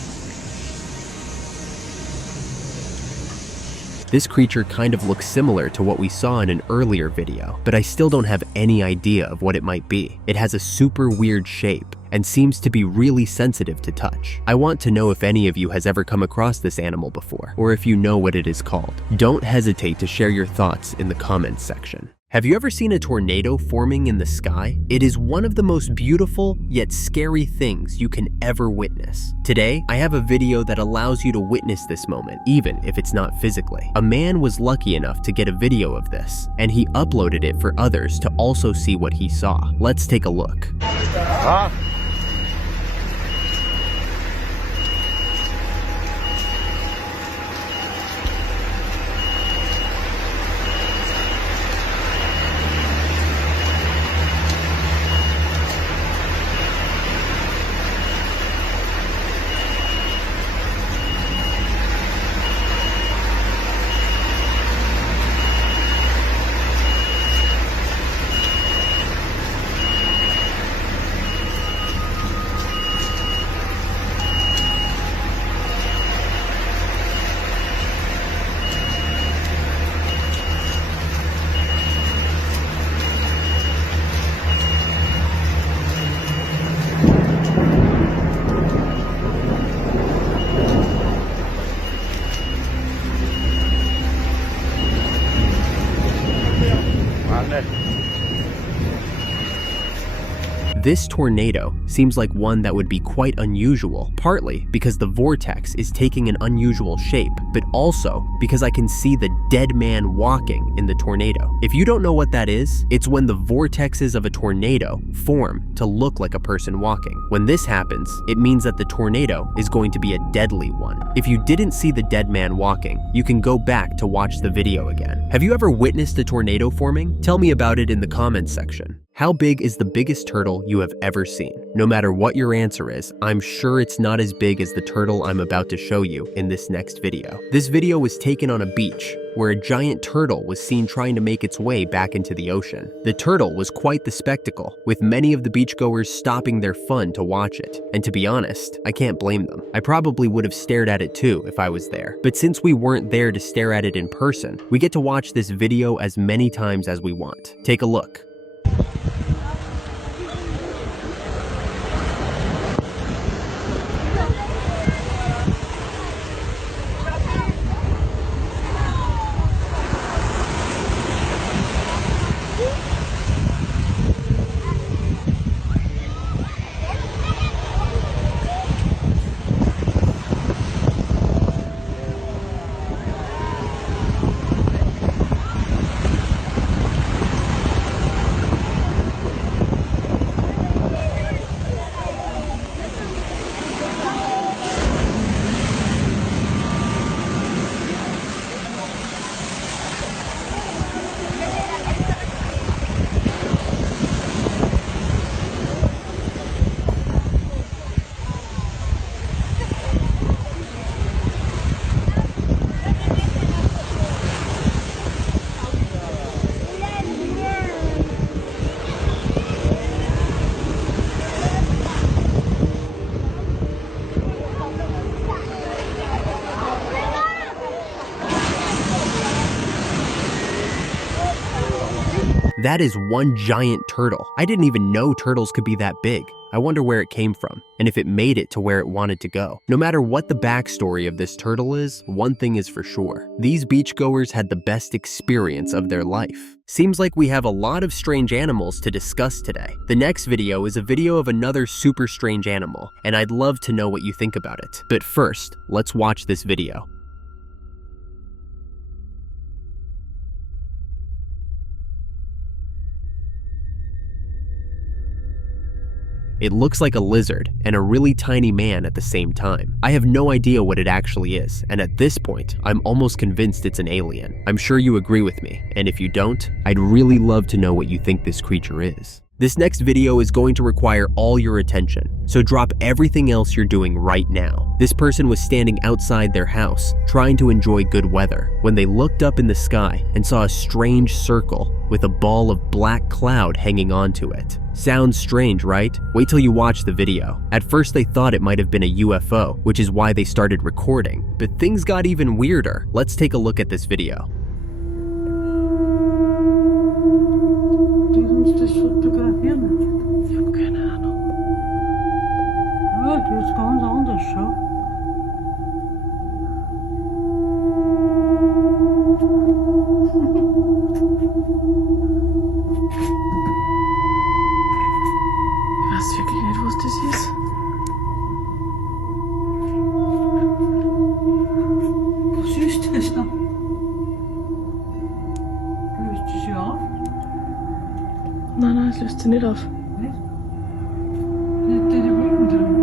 This creature kind of looks similar to what we saw in an earlier video, but I still don't have any idea of what it might be. It has a super weird shape and seems to be really sensitive to touch. I want to know if any of you has ever come across this animal before, or if you know what it is called. Don't hesitate to share your thoughts in the comments section. Have you ever seen a tornado forming in the sky? It is one of the most beautiful yet scary things you can ever witness. Today, I have a video that allows you to witness this moment, even if it's not physically. A man was lucky enough to get a video of this, and he uploaded it for others to also see what he saw. Let's take a look. This tornado seems like one that would be quite unusual, partly because the vortex is taking an unusual shape, but also because I can see the dead man walking in the tornado. If you don't know what that is, it's when the vortexes of a tornado form to look like a person walking. When this happens, it means that the tornado is going to be a deadly one. If you didn't see the dead man walking, you can go back to watch the video again. Have you ever witnessed a tornado forming? Tell me about it in the comments section. How big is the biggest turtle you have ever seen? No matter what your answer is, I'm sure it's not as big as the turtle I'm about to show you in this next video. This video was taken on a beach where a giant turtle was seen trying to make its way back into the ocean. The turtle was quite the spectacle, with many of the beachgoers stopping their fun to watch it. And to be honest, I can't blame them. I probably would have stared at it too if I was there. But since we weren't there to stare at it in person, we get to watch this video as many times as we want. Take a look. That is one giant turtle. I didn't even know turtles could be that big. I wonder where it came from, and if it made it to where it wanted to go. No matter what the backstory of this turtle is, one thing is for sure. These beachgoers had the best experience of their life. Seems like we have a lot of strange animals to discuss today. The next video is a video of another super strange animal, and I'd love to know what you think about it. But first, let's watch this video. It looks like a lizard and a really tiny man at the same time. I have no idea what it actually is, and at this point, I'm almost convinced it's an alien. I'm sure you agree with me, and if you don't, I'd really love to know what you think this creature is. This next video is going to require all your attention, so drop everything else you're doing right now. This person was standing outside their house, trying to enjoy good weather, when they looked up in the sky and saw a strange circle with a ball of black cloud hanging onto it. Sounds strange, right? Wait till you watch the video. At first they thought it might have been a UFO, which is why they started recording, but things got even weirder. Let's take a look at this video. Ich weiß wirklich nicht, was das ist. Was ist das da? Löst das ja auf? Nein, es löst sich nicht auf. Nicht? Nicht die Wolken drin.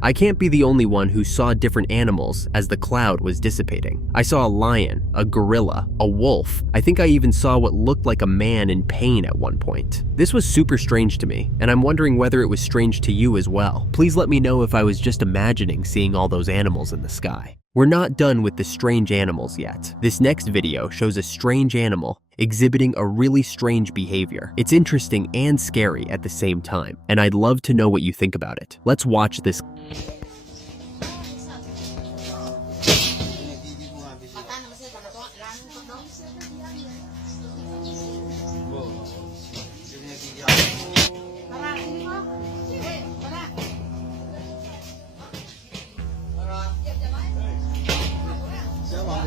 I can't be the only one who saw different animals as the cloud was dissipating. I saw a lion, a gorilla, a wolf. I think I even saw what looked like a man in pain at one point. This was super strange to me, and I'm wondering whether it was strange to you as well. Please let me know if I was just imagining seeing all those animals in the sky. We're not done with the strange animals yet. This next video shows a strange animal exhibiting a really strange behavior. It's interesting and scary at the same time, and I'd love to know what you think about it. Let's watch this.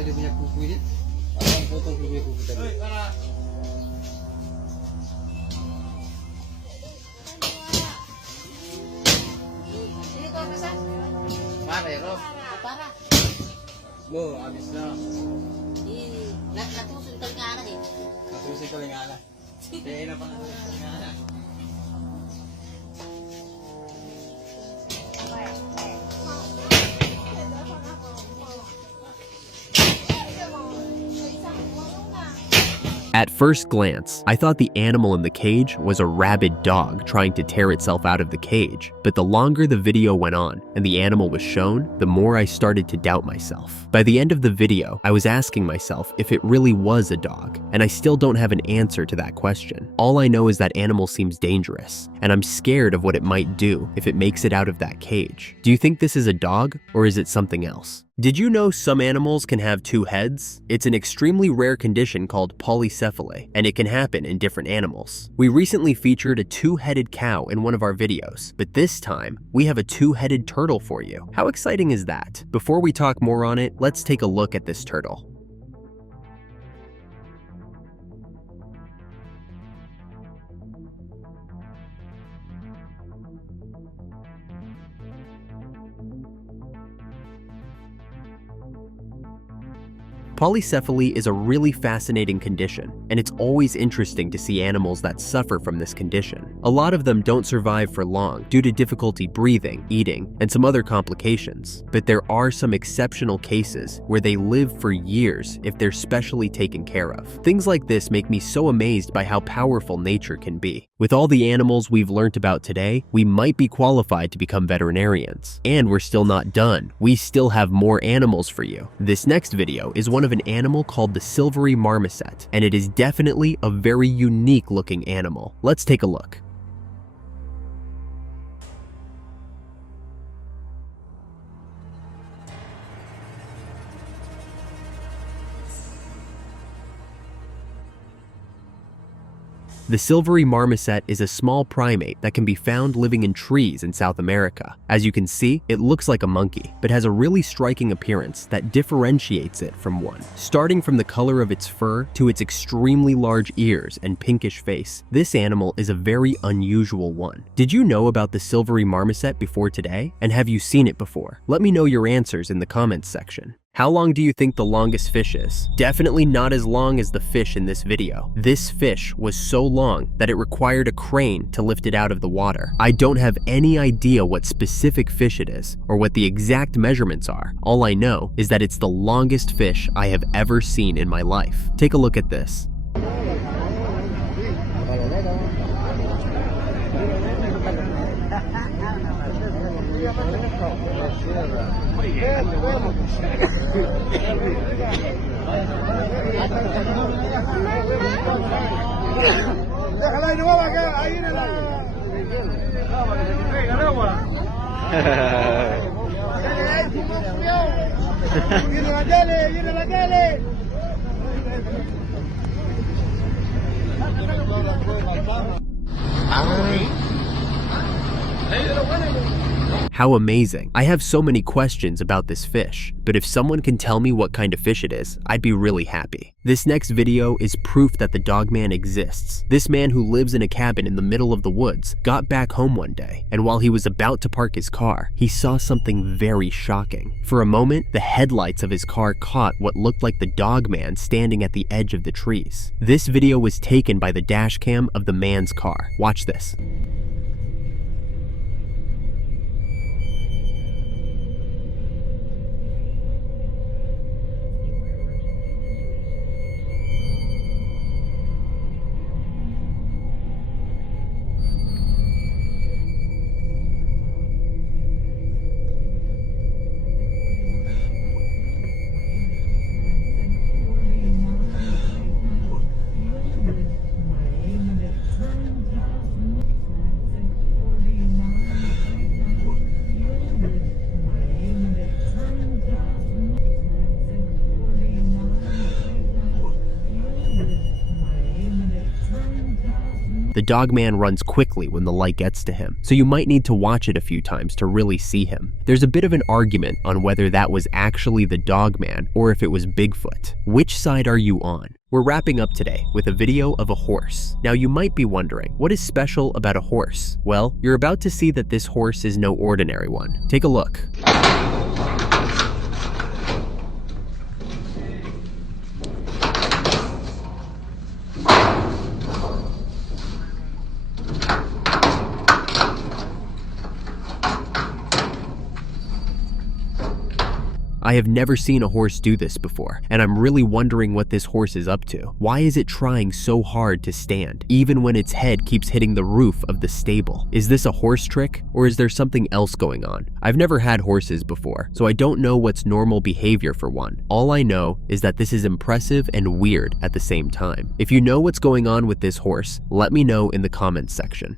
Dia punya kuku ni, abang potong punya kuku tadi. Ini kau pesan? Parah ya, Rob? Parah. Bo, habis dah. Ini, nak tusun telinga ni. Tusun telinga lah. Dia nak panas telinga lah. At first glance, I thought the animal in the cage was a rabid dog trying to tear itself out of the cage, but the longer the video went on and the animal was shown, the more I started to doubt myself. By the end of the video, I was asking myself if it really was a dog, and I still don't have an answer to that question. All I know is that animal seems dangerous, and I'm scared of what it might do if it makes it out of that cage. Do you think this is a dog, or is it something else? Did you know some animals can have two heads? It's an extremely rare condition called polycephaly, and it can happen in different animals. We recently featured a two-headed cow in one of our videos, but this time, we have a two-headed turtle for you. How exciting is that? Before we talk more on it, let's take a look at this turtle. Polycephaly is a really fascinating condition, and it's always interesting to see animals that suffer from this condition. A lot of them don't survive for long due to difficulty breathing, eating, and some other complications. But there are some exceptional cases where they live for years if they're specially taken care of. Things like this make me so amazed by how powerful nature can be. With all the animals we've learned about today, we might be qualified to become veterinarians. And we're still not done. We still have more animals for you. This next video is one of an animal called the silvery marmoset, and it is definitely a very unique looking animal. Let's take a look. The silvery marmoset is a small primate that can be found living in trees in South America. As you can see, it looks like a monkey, but has a really striking appearance that differentiates it from one. Starting from the color of its fur to its extremely large ears and pinkish face, this animal is a very unusual one. Did you know about the silvery marmoset before today? And have you seen it before? Let me know your answers in the comments section. How long do you think the longest fish is? Definitely not as long as the fish in this video. This fish was so long that it required a crane to lift it out of the water. I don't have any idea what specific fish it is or what the exact measurements are. All I know is that it's the longest fish I have ever seen in my life. Take a look at this. Déjala y no va acá, ahí en la... Viene la tele, viene la tele. How amazing. I have so many questions about this fish, but if someone can tell me what kind of fish it is, I'd be really happy. This next video is proof that the dogman exists. This man who lives in a cabin in the middle of the woods got back home one day, and while he was about to park his car, he saw something very shocking. For a moment, the headlights of his car caught what looked like the dogman standing at the edge of the trees. This video was taken by the dash cam of the man's car. Watch this. The dogman runs quickly when the light gets to him, so you might need to watch it a few times to really see him. There's a bit of an argument on whether that was actually the dogman or if it was Bigfoot. Which side are you on? We're wrapping up today with a video of a horse. Now you might be wondering, what is special about a horse? Well, you're about to see that this horse is no ordinary one. Take a look. I have never seen a horse do this before, and I'm really wondering what this horse is up to. Why is it trying so hard to stand, even when its head keeps hitting the roof of the stable? Is this a horse trick, or is there something else going on? I've never had horses before, so I don't know what's normal behavior for one. All I know is that this is impressive and weird at the same time. If you know what's going on with this horse, let me know in the comments section.